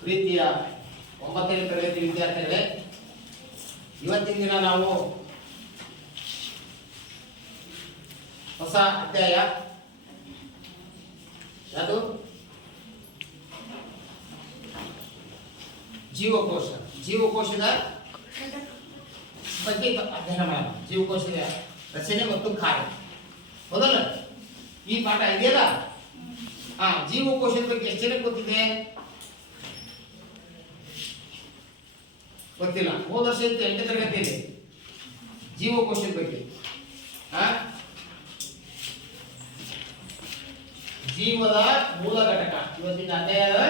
ಪ್ರೀತಿಯ 9ನೇ ತರಗತಿ ವಿದ್ಯಾರ್ಥಿಗಳೇ, ಇವತ್ತಿನ ದಿನ ನಾವು ಹೊಸ ಅಧ್ಯಾಯ ಯಾವುದು ಜೀವಕೋಶದ ಬಗ್ಗೆ ಅಧ್ಯಯನ ಮಾಡೋಣ. ಜೀವಕೋಶದ ರಚನೆ ಮತ್ತು ಕಾರ್ಯ. ಹೌದಲ್ಲ? ಈ ಪಾಠ ಇದೆಯಲ್ಲ, ಜೀವಕೋಶದ ಬಗ್ಗೆ ಎಷ್ಟು ಜನಕ್ಕೆ ಗೊತ್ತಿದೆ? ಗೊತ್ತಿಲ್ಲ. ಹೋದ ವರ್ಷ 8ನೇ ತರಗತಿಯಲ್ಲಿ ಜೀವಕೋಶದ ಬಗ್ಗೆ ಜೀವದ ಮೂಲ ಘಟಕ. ಇವತ್ತಿನ ಅಧ್ಯಾಯದ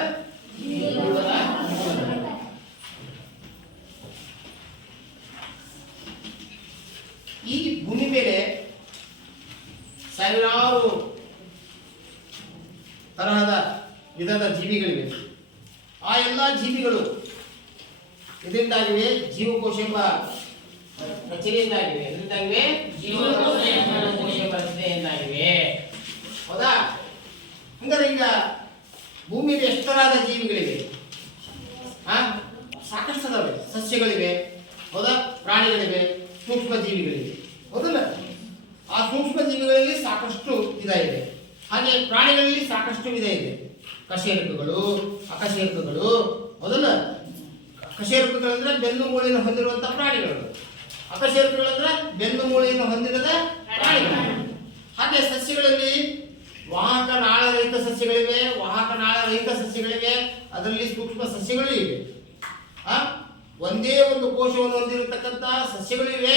ಜೀವದ ಮೂಲ ಘಟಕ. ಈ ಭೂಮಿ ಮೇಲೆ ಸಾವಿರಾರು ತರಹದ ವಿಧದ ಜೀವಿಗಳಿವೆ. ಆ ಎಲ್ಲ ಜೀವಿಗಳು ಇದರಿಂದಾಗಿವೆ ಜೀವಕೋಶ ಎಂಬ ರಚನೆಯಿಂದಾಗಿವೆ. ಇದರಿಂದಾಗಿವೆ ಜೀವಕೋಶ ಎಂಬ ರಚನೆಯಿಂದಾಗಿವೆ. ಹೌದಾ? ಹಂಗಾರೆ ಈಗ ಭೂಮಿಯಲ್ಲಿ ಎಷ್ಟು ತರಹದ ಜೀವಿಗಳಿವೆ? ಸಾಕಷ್ಟು ಅದಾವೆ. ಸಸ್ಯಗಳಿವೆ, ಹೌದಾ? ಪ್ರಾಣಿಗಳಿವೆ, ಸೂಕ್ಷ್ಮ ಜೀವಿಗಳಿವೆ, ಹೌದಲ್ಲ? ಆ ಸೂಕ್ಷ್ಮ ಜೀವಿಗಳಲ್ಲಿ ಸಾಕಷ್ಟು ವಿಧ ಇದೆ. ಹಾಗೆ ಪ್ರಾಣಿಗಳಲ್ಲಿ ಸಾಕಷ್ಟು ವಿಧ ಇದೆ. ಕಶೇರುಕಗಳು, ಅಕಶೇರುಕಗಳು, ಹೌದಲ್ಲ? ಕಶೇರುಕಗಳಂದ್ರೆ ಬೆನ್ನು ಮೂಳೆಯನ್ನು ಹೊಂದಿರುವಂತಹ ಪ್ರಾಣಿಗಳು. ಅಕಶೇರುಕಗಳಂದ್ರೆ ಬೆನ್ನು ಮೂಳೆಯನ್ನು ಹೊಂದಿರದ ಪ್ರಾಣಿಗಳು. ಹಾಗೆ ಸಸ್ಯಗಳಲ್ಲಿ ವಾಹಕ ನಾಳರಹಿತ ಸಸ್ಯಗಳಿವೆ, ವಾಹಕ ನಾಳರಹಿತ ಸಸ್ಯಗಳಿವೆ, ಅದರಲ್ಲಿ ಸೂಕ್ಷ್ಮ ಸಸ್ಯಗಳು ಇವೆ. ಒಂದೇ ಒಂದು ಕೋಶವನ್ನು ಹೊಂದಿರತಕ್ಕಂಥ ಸಸ್ಯಗಳು ಇವೆ,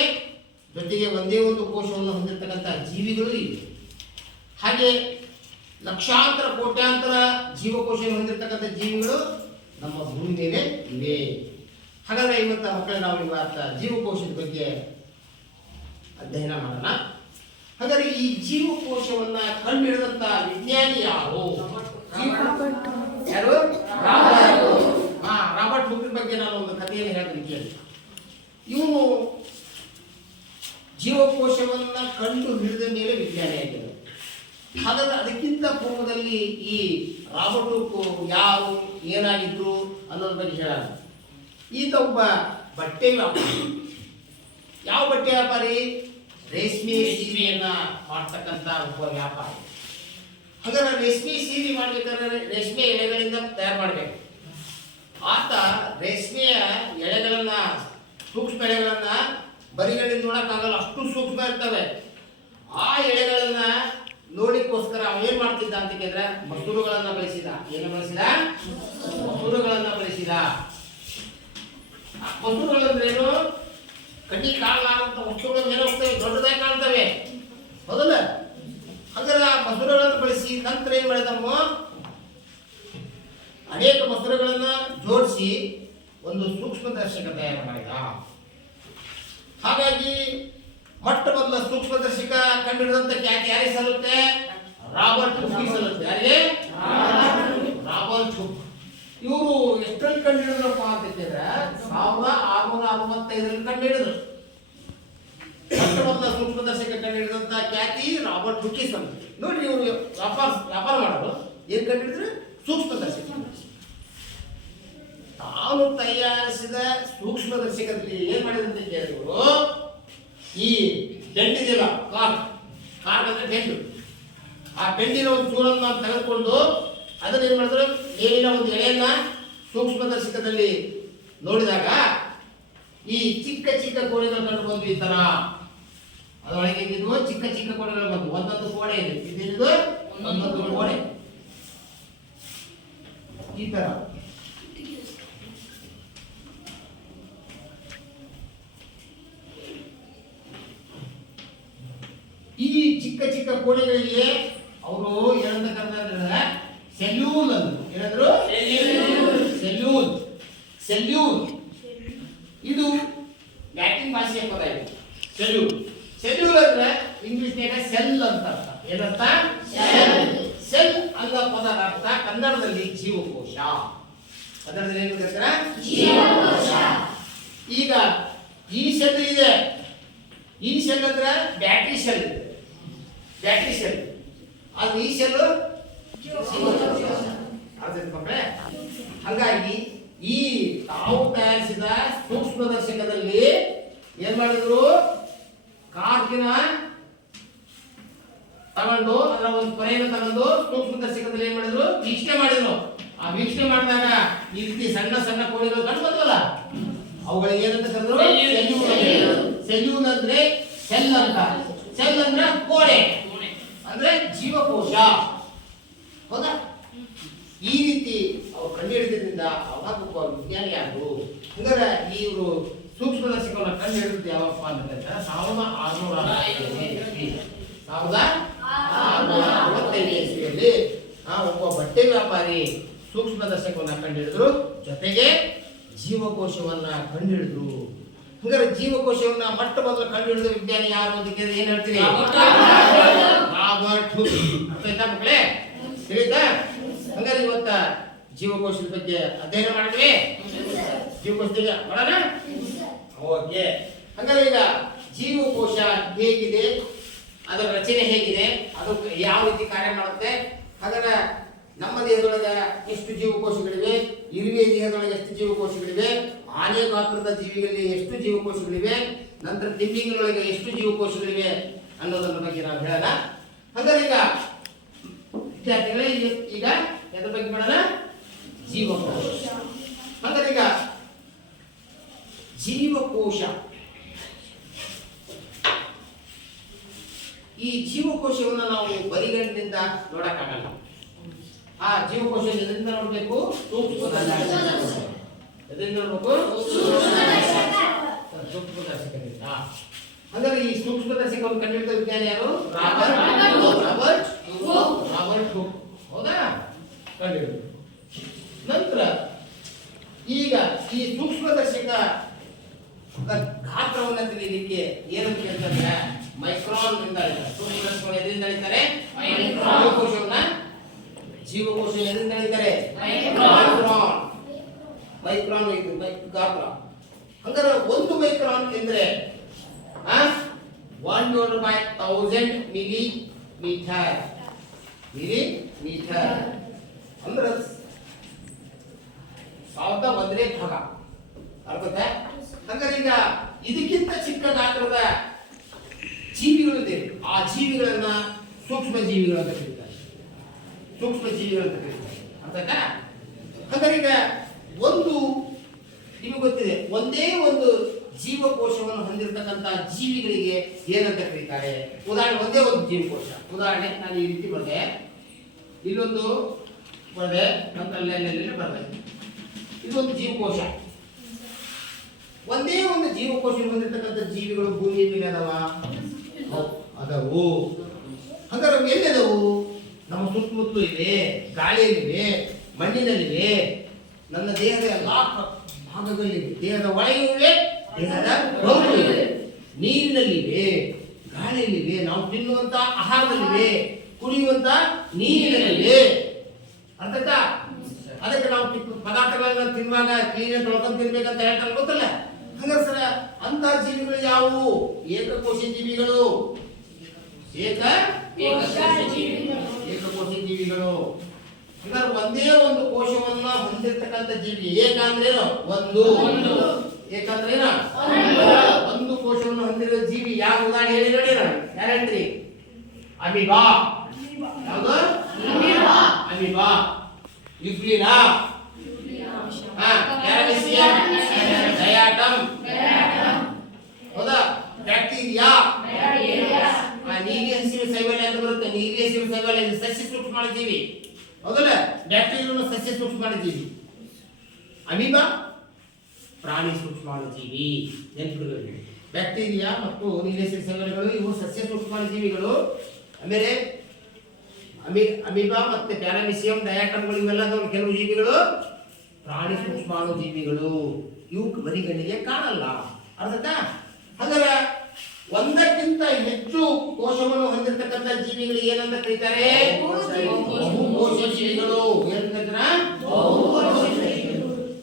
ಜೊತೆಗೆ ಒಂದೇ ಒಂದು ಕೋಶವನ್ನು ಹೊಂದಿರತಕ್ಕಂಥ ಜೀವಿಗಳು ಇವೆ. ಹಾಗೆ ಲಕ್ಷಾಂತರ ಕೋಟ್ಯಾಂತರ ಜೀವಕೋಶವನ್ನು ಹೊಂದಿರತಕ್ಕಂಥ ಜೀವಿಗಳು ನಮ್ಮ ಭೂಮಿ ಮೇಲೆ ಇವೆ. ಹಾಗಾದ್ರೆ ಇವತ್ತು ಮಕ್ಕಳೇ ನಾವು ಇವತ್ತು ಜೀವಕೋಶದ ಬಗ್ಗೆ ಅಧ್ಯಯನ ಮಾಡೋಣ. ಹಾಗಾದ್ರೆ ಈ ಜೀವಕೋಶವನ್ನ ಕಂಡುಹಿಡಿದಂತ ವಿಜ್ಞಾನಿ ಯಾರು? ಯಾರು? ರಾಬರ್ಟ್ ಹುಕ್ ಬಗ್ಗೆ ನಾನು ಒಂದು ಕಥೆಯನ್ನು ಹೇಳ್ತೀನಿ ಕೇಳಿ. ಇವನು ಜೀವಕೋಶವನ್ನ ಕಂಡು ಹಿಡಿದ ಮೇಲೆ ವಿಜ್ಞಾನಿ ಆಗಿದ್ದರು. ಹಾಗಾದ್ರೆ ಅದಕ್ಕಿಂತ ಪೂರ್ವದಲ್ಲಿ ಈ ರಾಬರ್ಟ್ ಹುಕ್ ಯಾರು, ಏನಾಗಿದ್ರು ಅನ್ನೋದ್ರ ಬಗ್ಗೆ ಹೇಳೋಣ. ಈತ ಒಬ್ಬ ಬಟ್ಟೆ ವ್ಯಾಪಾರಿ. ಯಾವ ಬಟ್ಟೆ ವ್ಯಾಪಾರಿ? ರೇಷ್ಮೆ ಸೀರೆಯನ್ನ ಮಾಡ್ತಕ್ಕಂಥ ಒಬ್ಬ ವ್ಯಾಪಾರಿ. ಹಾಗಾದ್ರೆ ರೇಷ್ಮೆ ಸೀರೆ ಮಾಡ್ಬೇಕಾದ್ರೆ ರೇಷ್ಮೆ ಎಳೆಗಳಿಂದ ತಯಾರು ಮಾಡಬೇಕು. ಆತ ರೇಷ್ಮೆಯ ಎಳೆಗಳನ್ನ, ಸೂಕ್ಷ್ಮ ಎಳೆಗಳನ್ನ ಬರಿಗಳಿಂದ ನೋಡಕ್ಕಾಗಲ್ಲ, ಅಷ್ಟು ಸೂಕ್ಷ್ಮ ಇರ್ತವೆ. ಆ ಎಳೆಗಳನ್ನ ನೋಡ್ಲಿಕ್ಕೋಸ್ಕರ ಅವ ಏನ್ ಮಾಡ್ತಿದ್ದ ಅಂತ ಕೇಳಿದ್ರೆ ಮಸೂರುಗಳನ್ನ ಬಳಸಿದ. ಏನು ಬಳಸಿದ? ಮಸೂರುಗಳನ್ನ ಬಳಸಿದ. ಮಸೂರುಗಳಂದ್ರೇನು? ಕಣ್ಣಿಗೆ ಕಾಣಲಾರಂತ ವಸ್ತುಗಳು ಮೇಲೆ ಹೋಗ್ತವೆ, ದೊಡ್ಡದಾಗಿ ಕಾಣ್ತವೆ, ಹೌದಲ್ಲ? ಹಾಗಾದ್ರೆ ಆ ಮಸೂರಗಳನ್ನು ಬಳಸಿ ನಂತರ ಏನ್ ಮಾಡಿದಮ್ಮ, ಅನೇಕ ಮಸೂರಗಳನ್ನ ಜೋಡಿಸಿ ಒಂದು ಸೂಕ್ಷ್ಮದರ್ಶಕ ತಯಾರು ಮಾಡಿದ. ಹಾಗಾಗಿ ಮೊಟ್ಟ ಮೊದಲ ಸೂಕ್ಷ್ಮದರ್ಶಕ ಕಂಡುಹಿಡಿದಂತ ಖ್ಯಾತಿ ಯಾರಿಗೆ ಸಲ್ಲುತ್ತೆ? ರಾಬರ್ಟ್ ಹುಕ್ ಸಲ್ಲುತ್ತೆ. ಯಾರಿಗೆ? Robert Hooke. ಇವರು ಎಷ್ಟರಲ್ಲಿ ಕಂಡುಹಿಡಿದ್ರಪ್ಪ ಅಂತ ಹೇಳಿದ್ರೆ 1665ರಲ್ಲಿ ಕಂಡುಹಿಡಿದ್ರು. ಮೊಟ್ಟ ಮೊದಲ ಸೂಕ್ಷ್ಮದರ್ಶಕ ಕಂಡುಹಿಡಿದಂತ ಖ್ಯಾತಿ ರಾಬರ್ಟ್ ಹುಕ್ ಸಲ್ಲುತ್ತೆ. ನೋಡ್ರಿ, ಇವರು ವ್ಯಾಪಾರ ಮಾಡೋರು ಏನ್ ಕಂಡುಹಿಡಿದ್ರು? ಸೂಕ್ಷ್ಮದರ್ಶಕ. ತಾನು ತಯಾರಿಸಿದ ಸೂಕ್ಷ್ಮದರ್ಶಕದಲ್ಲಿ ಏನ್ ಮಾಡಿದಂತೆ ಕೇಳಿದ್ರು, ಈ ಬೆಂಡಿದೆಯಲ್ಲ, ಕಾರ್ಕ್ ಅಂದ್ರೆ ಬೆಂಡು, ಆ ಬೆಂಡಿನ ಒಂದು ಚೂರನ್ನ ತೆಗೆದುಕೊಂಡು ಅದನ್ನ ಏನ್ ಮಾಡಿದ್ರು, ಮೇಲಿನ ಒಂದು ಎಳೆಯನ್ನ ಸೂಕ್ಷ್ಮದರ್ಶಕದಲ್ಲಿ ನೋಡಿದಾಗ ಈ ಚಿಕ್ಕ ಚಿಕ್ಕ ಕೋಣೆಗಳು ಕಂಡು ಬಂದು. ಈ ತರ ಅದರೊಳಗೆ ಇದ್ವು ಚಿಕ್ಕ ಚಿಕ್ಕ ಕೋಣೆಗಳು ಬಂದು. ಒಂದೊಂದು ಕೋಣೆ ಇದೆ, ಇದಿದ್ದು ಒಂದೊಂದು ಕೋಣೆ ಈ ತರ. ಈ ಚಿಕ್ಕ ಚಿಕ್ಕ ಕೋಣೆಗಳಿಗೆ ಅವರು ಏನಂತ ಕರೆದ್ರೆ ಸೆಲ್ಯೂಲ್ ಅಂತ. ಏನಾದ್ರು? ಸೆಲ್ಯೂಲ್. ಇದು ಲ್ಯಾಟಿನ್ ಭಾಷೆಯ ಪದ. ಇದು ಸೆಲ್ಯೂಲ್ ಅಂದ್ರೆ ಇಂಗ್ಲಿಷ್ನಾಗ ಸೆಲ್ ಅಂತ ಅರ್ಥ. ಏನರ್ಥ? ಸೆಲ್ ಅಲ್ಲ ಪದದ ಅರ್ಥ ಕನ್ನಡದಲ್ಲಿ ಜೀವಕೋಶ. ಕನ್ನಡದಲ್ಲಿ ಏನು ಕರೀತಾರೆ? ಜೀವಕೋಶ. ಈಗ ಈ ಸೆಲ್ ಇದೆ, ಈ ಸೆಲ್ ಅಂದ್ರೆ ಬ್ಯಾಟ್ರಿ ಸೆಲ್. ಅದು ಈ ಸೆಲ್ ಮಕ್ಕಳೇ ಹಾಗಾಗಿ ಈ ತಾವು ತಯಾರಿಸಿದ ಸೂಕ್ಷ್ಮದರ್ಶಕದಲ್ಲಿ ಏನ್ ಮಾಡಿದ್ರು, ಕಾರ್ಕಿನ ತಗೊಂಡು ಅದರ ಒಂದು ಪೊರೆಯನ್ನು ತಗೊಂಡು ಸೂಕ್ಷ್ಮದರ್ಶಕದಲ್ಲಿ ಏನ್ ಮಾಡಿದ್ರು, ವೀಕ್ಷಣೆ ಮಾಡಿದ್ರು. ಆ ವೀಕ್ಷಣೆ ಮಾಡಿದಾಗ ಈ ರೀತಿ ಸಣ್ಣ ಸಣ್ಣ ಕೋಣೆಗಳು ಕಂಡು ಬಂದವಲ್ಲ, ಅವುಗಳಿಗೆ ಏನಂತ ಕರೆದ್ರು, ಸೆಲ್ಯೂಲ್ ಅಂದ್ರೆ ಸೆಲ್ ಅಂತ. ಸೆಲ್ ಅಂದ್ರೆ ಕೋಣೆ ಅಂದ್ರೆ ಜೀವಕೋಶ. ಹೌದಾ? ಈ ರೀತಿ ಅವ್ರು ಕಂಡುಹಿಡಿದ್ರಿಂದ ಅವಾಗ ವಿಜ್ಞಾನಿ ಆದ್ರು. ಹಂಗಾರೆ ಇವರು ಸೂಕ್ಷ್ಮದರ್ಶಕವನ್ನು ಕಂಡುಹಿಡಿದು ಯಾವಪ್ಪ ಅಂತಂದ್ರೆ 1665 ಇಸ್ವಿಯಲ್ಲಿ ಒಬ್ಬ ಬಟ್ಟೆ ವ್ಯಾಪಾರಿ ಸೂಕ್ಷ್ಮದರ್ಶಕವನ್ನ ಕಂಡುಹಿಡಿದ್ರು, ಜೊತೆಗೆ ಜೀವಕೋಶವನ್ನ ಕಂಡುಹಿಡಿದ್ರು. ಹಂಗಾರೆ ಜೀವಕೋಶವನ್ನ ಮೊಟ್ಟ ಮೊದಲು ಕಂಡುಹಿಡಿದ ವಿಜ್ಞಾನಿ ಯಾರು ಅಂತ ಕೇಳಿದ್ರೆ ಏನ್ ಹೇಳ್ತೀವಿ? Robert Hooke. ಅರ್ಥ ಮಕ್ಕಳೇ? ತಿಳಿತಾ? ಹಂಗಾರೆ ಇವತ್ತ ಜೀವಕೋಶದ ಬಗ್ಗೆ ಅಧ್ಯಯನ ಮಾಡಿದ್ವಿ. ಜೀವಕೋಶದ ಮಾಡೋಣ. ಓಕೆ. ಹಂಗಾರೆ ಈಗ ಜೀವಕೋಶ ಹೇಗಿದೆ, ಅದರ ರಚನೆ ಹೇಗಿದೆ, ಅದು ಯಾವ ರೀತಿ ಕಾರ್ಯ ಮಾಡುತ್ತೆ, ಹಾಗಾದ್ರೆ ನಮ್ಮ ದೇಹದೊಳಗೆ ಎಷ್ಟು ಜೀವಕೋಶಗಳಿವೆ, ಇರುವೆ ದೇಹದೊಳಗೆ ಎಷ್ಟು ಜೀವಕೋಶಗಳಿವೆ, ಆನೆ ಗಾತ್ರದ ಜೀವಿಗಳಲ್ಲಿ ಎಷ್ಟು ಜೀವಕೋಶಗಳಿವೆ, ನಂತರ ತಿಮ್ಮಿಂಗಳೊಳಗೆ ಎಷ್ಟು ಜೀವಕೋಶಗಳಿವೆ ಅನ್ನೋದರ ಬಗ್ಗೆ ನಾವು ಹೇಳೋಣ. ಹಾಗಾದ್ರೆ ಈಗ ವಿದ್ಯಾರ್ಥಿಗಳೇ ಈಗ ಎದ್ರ ಬಗ್ಗೆ ಮಾಡೋಣ? ಜೀವಕೋಶ. ಹಾಗಾದ್ರೆ ಈಗ ಜೀವಕೋಶ, ಈ ಜೀವಕೋಶವನ್ನು ನಾವು ಬರಿಗಣ್ಣಿನಿಂದ ನೋಡಕ್ಕಾಗಲ್ಲ. ಆ ಜೀವಕೋಶ ಎದರಿಂದ ನೋಡ್ಬೇಕು? ಎದರಿಂದ ನೋಡ್ಬೇಕು? ಸೂಕ್ಷ್ಮದರ್ಶಕದಿಂದ. ಹಾಗಾದ್ರೆ ಈ ಸೂಕ್ಷ್ಮದರ್ಶಕವನ್ನು ಕಂಡುಹಿಡಿದ ವಿಜ್ಞಾನಿ ಯಾರು? Robert Hooke. ಹೌದಾ? ಕಂಡುಹಿಡಿದ್ರು. ನಂತರ ಈಗ ಈ ಸೂಕ್ಷ್ಮದರ್ಶಕ ಗಾತ್ರವನ್ನು ತಿಳಿಯಲಿಕ್ಕೆ ಏನಂತ ಹೇಳ್ತಾರೆ? ಮೈಕ್ರಾನ್ ಇಂದ ಸೂಕ್ಷ್ಮದರ್ಶಕವನ್ನು ಎದರಿಂದ ಅಳಿತಾರೆ? ಜೀವಕೋಶ ಎದರಿಂದ ಅಳಿತಾರೆ? ಮೈಕ್ರಾನ್ ಗಾತ್ರ. ಹಂಗಾರೆ 1 ಮೈಕ್ರಾನ್ ಎಂದ್ರೆ 1/1000 ಮಿಲಿಮೀಟರ್. ಅಂದ್ರೆ 1000 ಭಾಗ. ಅರ್ಥಾತ್ ಹಂಗಾರೆ ಈಗ ಇದಕ್ಕಿಂತ ಚಿಕ್ಕ ಗಾತ್ರದ ಜೀವಿಗಳಿದೆ. ಆ ಜೀವಿಗಳನ್ನ ಸೂಕ್ಷ್ಮ ಜೀವಿಗಳು ಅಂತ ಕರೀತಾರೆ. ಅರ್ಥಾಯ್ತಾ? ಹಾಗಾದ್ರೆ ಈಗ ನಿಮಗೆ ಗೊತ್ತಿದೆ, ಒಂದೇ ಒಂದು ಜೀವಕೋಶವನ್ನು ಹೊಂದಿರತಕ್ಕಂತ ಜೀವಿಗಳಿಗೆ ಏನಂತ ಕರೀತಾರೆ? ಉದಾಹರಣೆ, ಒಂದೇ ಒಂದು ಜೀವಕೋಶ. ಉದಾಹರಣೆ ನಾನು ಈ ರೀತಿ ಬರೆದೆ, ಇಲ್ಲೊಂದು ಬರೆದೆ, ನಂತರ ಅಲ್ಲೆಲ್ಲ ಬರೆದೆ. ಇದೊಂದು ಜೀವಕೋಶ. ಒಂದೇ ಒಂದು ಜೀವಕೋಶ ಹೊಂದಿರತಕ್ಕಂಥ ಜೀವಿಗಳು ಭೂಮಿಯ ಮೇಲೆ ಅದವು. ಹಾಗಾದ್ರೆ ಅವು ಎಲ್ಲಿದವು? ನಮ್ಮ ಸುತ್ತಮುತ್ತಲು ಇವೆ, ಗಾಳಿಯಲ್ಲಿವೆ, ಮಣ್ಣಿನಲ್ಲಿವೆ, ನನ್ನ ದೇಹದ ಎಲ್ಲಾ ಭಾಗಗಳಿವೆ. ದೇಹದ ಒಳಗೂ ಇವೆ, ದೇಹದ ಹೊರಗೂ ಇವೆ, ನೀರಿನಲ್ಲಿವೆ, ಗಾಳಿಯಲ್ಲಿವೆ, ನಾವು ತಿನ್ನುವಂತ ಆಹಾರದಲ್ಲಿವೆ, ಕುಡಿಯುವಂತ ನೀರಿನಲ್ಲಿವೆ. ಅರ್ಥಾಯ್ತಾ? ಅದಕ್ಕೆ ನಾವು ಪದಾರ್ಥಗಳನ್ನ ತಿನ್ನುವಾಗ ಕ್ಲೀನ್ ತೊಳ್ಕೊಂಡು ತಿನ್ಬೇಕಂತ ಹೇಳ್ತಾರೆ, ಗೊತ್ತಲ್ಲ? ಹಾಗಾದ್ರೆ ಸರ ಅಂತ ಜೀವಿಗಳು ಯಾವುವು? ಏಕಕೋಶ ಜೀವಿಗಳು. ಏಕಕೋಶ ಜೀವಿಗಳು. ಹಾಗಾದ್ರೆ ಒಂದೇ ಒಂದು ಕೋಶವನ್ನ ಹೊಂದಿರತಕ್ಕಂಥ ಜೀವಿ. ಏಕಂದ್ರೆ ಒಂದು. ಒಂದು ಕೋಶವನ್ನು ಹೊಂದಿರುವ ಜೀವಿ ಯಾವ? ಉದಾಹರಣೆ ಹೇಳಿ ನೋಡಿ. ಯಾರು ಹೇಳ್ತೀರಿ? ಅಮೀಬಾ. ಯಾವುದು? ಅಮೀಬಾ. ಯುಗ್ಲಿನಾ, ಪ್ಯಾರಾಮೀಸಿಯಂ, ಡಯಾಟಮ್, ಹೌದಾ? ಬ್ಯಾಕ್ಟೀರಿಯಾ, ನೀಲಿ ಹಸಿರು ಶೈವಾಲ್ಯ ಅಂತ ಬರುತ್ತೆ. ನೀಲಿ ಹಸಿರು ಶೈವಾಲ್ಯ ಸಸ್ಯ ಸೂಕ್ಷ್ಮ ಜೀವಿ, ಹೌದಲ್ಲ? ಬ್ಯಾಕ್ಟೀರಿಯಾ ಸಸ್ಯ ಸೂಕ್ಷ್ಮ ಜೀವಿ. ಅಮೀಬಾ ಪ್ರಾಣಿ ಸೂಕ್ಷ್ಮ ಜೀವಿ. ನೆನಪಿರಲಿ, ಬ್ಯಾಕ್ಟೀರಿಯಾ ಮತ್ತು ನೀಲಿ ಹಸಿರು ಶೈವಾಲ್ಯಗಳು ಇವು ಸಸ್ಯ ಸೂಕ್ಷ್ಮ ಜೀವಿಗಳು. ಆಮೇಲೆ ಅಮೀಬಾ ಮತ್ತೆ ಪ್ಯಾರಾಮೀಸಿಯಂ, ಡಯಾಟಮ್ಗಳು ಇವೆಲ್ಲ ಕೆಲವು ಜೀವಿಗಳು ಪ್ರಾಣಿ ಸೂಕ್ಷ್ಮಾಣು ಜೀವಿಗಳು. ಇವು ಬರಿಗಣ್ಣಿಗೆ ಕಾಣಲ್ಲ. ಅರ್ಥಾಯ್ತಾ? ಹಾಗಾದ್ರೆ ಒಂದಕ್ಕಿಂತ ಹೆಚ್ಚು ಕೋಶವನ್ನು ಹೊಂದಿರತಕ್ಕಂಥ ಜೀವಿಗಳು ಏನಂತ ಕರೀತಾರೆ? ಬಹುಕೋಶ ಜೀವಿಗಳು. ಏನಂತ ಕರೀತಾರೆ?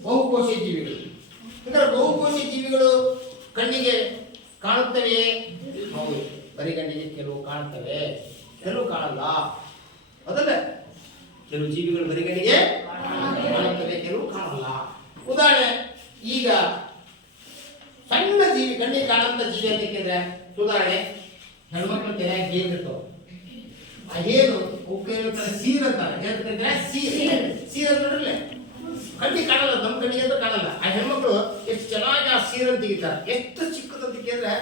ಬಹುಕೋಶ ಜೀವಿಗಳು. ಹಾಗಾದ್ರೆ ಬಹುಕೋಶ ಜೀವಿಗಳು ಕಣ್ಣಿಗೆ ಕಾಣುತ್ತವೆ? ಹೌದು, ಬರಿಗಣ್ಣಿಗೆ ಕೆಲವು ಕಾಣುತ್ತವೆ, ಕೆಲವು ಕಾಣಲ್ಲ. ಅದಲ್ಲ, ಕೆಲವು ಜೀವಿಗಳು ಬರಿಗಣ್ಣಿಗೆ ಕಾಣುತ್ತದೆ, ಕೆಲವು ಕಾಣಲ್ಲ. ಉದಾಹರಣೆ, ಈಗ ಸಣ್ಣ ಜೀವಿ, ಕಣ್ಣಿಗೆ ಕಾಣಂತ ಜೀವಿ ಅಂತ ಕೇಳಿದ್ರೆ, ಉದಾಹರಣೆ ಹೆಣ್ಮಕ್ಳು ತಲೆಯಾಗಿ ಹೇರ್ ಇರ್ತಾವ. ಆ ಹೇರು ಉಕ್ಕೇನಿರ್ತಾರೆ, ಸೀರ್ ಅಂತಾರೆ. ಹೇಳ್ತಿದ್ರೆ ಸೀರ್ ನೋಡ್ರಲ್ಲ, ಕಣ್ಣಿಗೆ ಕಾಣಲ್ಲ, ನಮ್ಮ ಕಣ್ಣಿಗೆ ಅಂತ ಕಾಣಲ್ಲ. ಆ ಹೆಣ್ಮಕ್ಳು ಎಷ್ಟು ಚೆನ್ನಾಗಿ ಆ ಸೀರನ್ನು ತೆಗಿತಾರೆ. ಎಷ್ಟು ಚಿಕ್ಕದಂತ ಕೇಳಿದ್ರೆ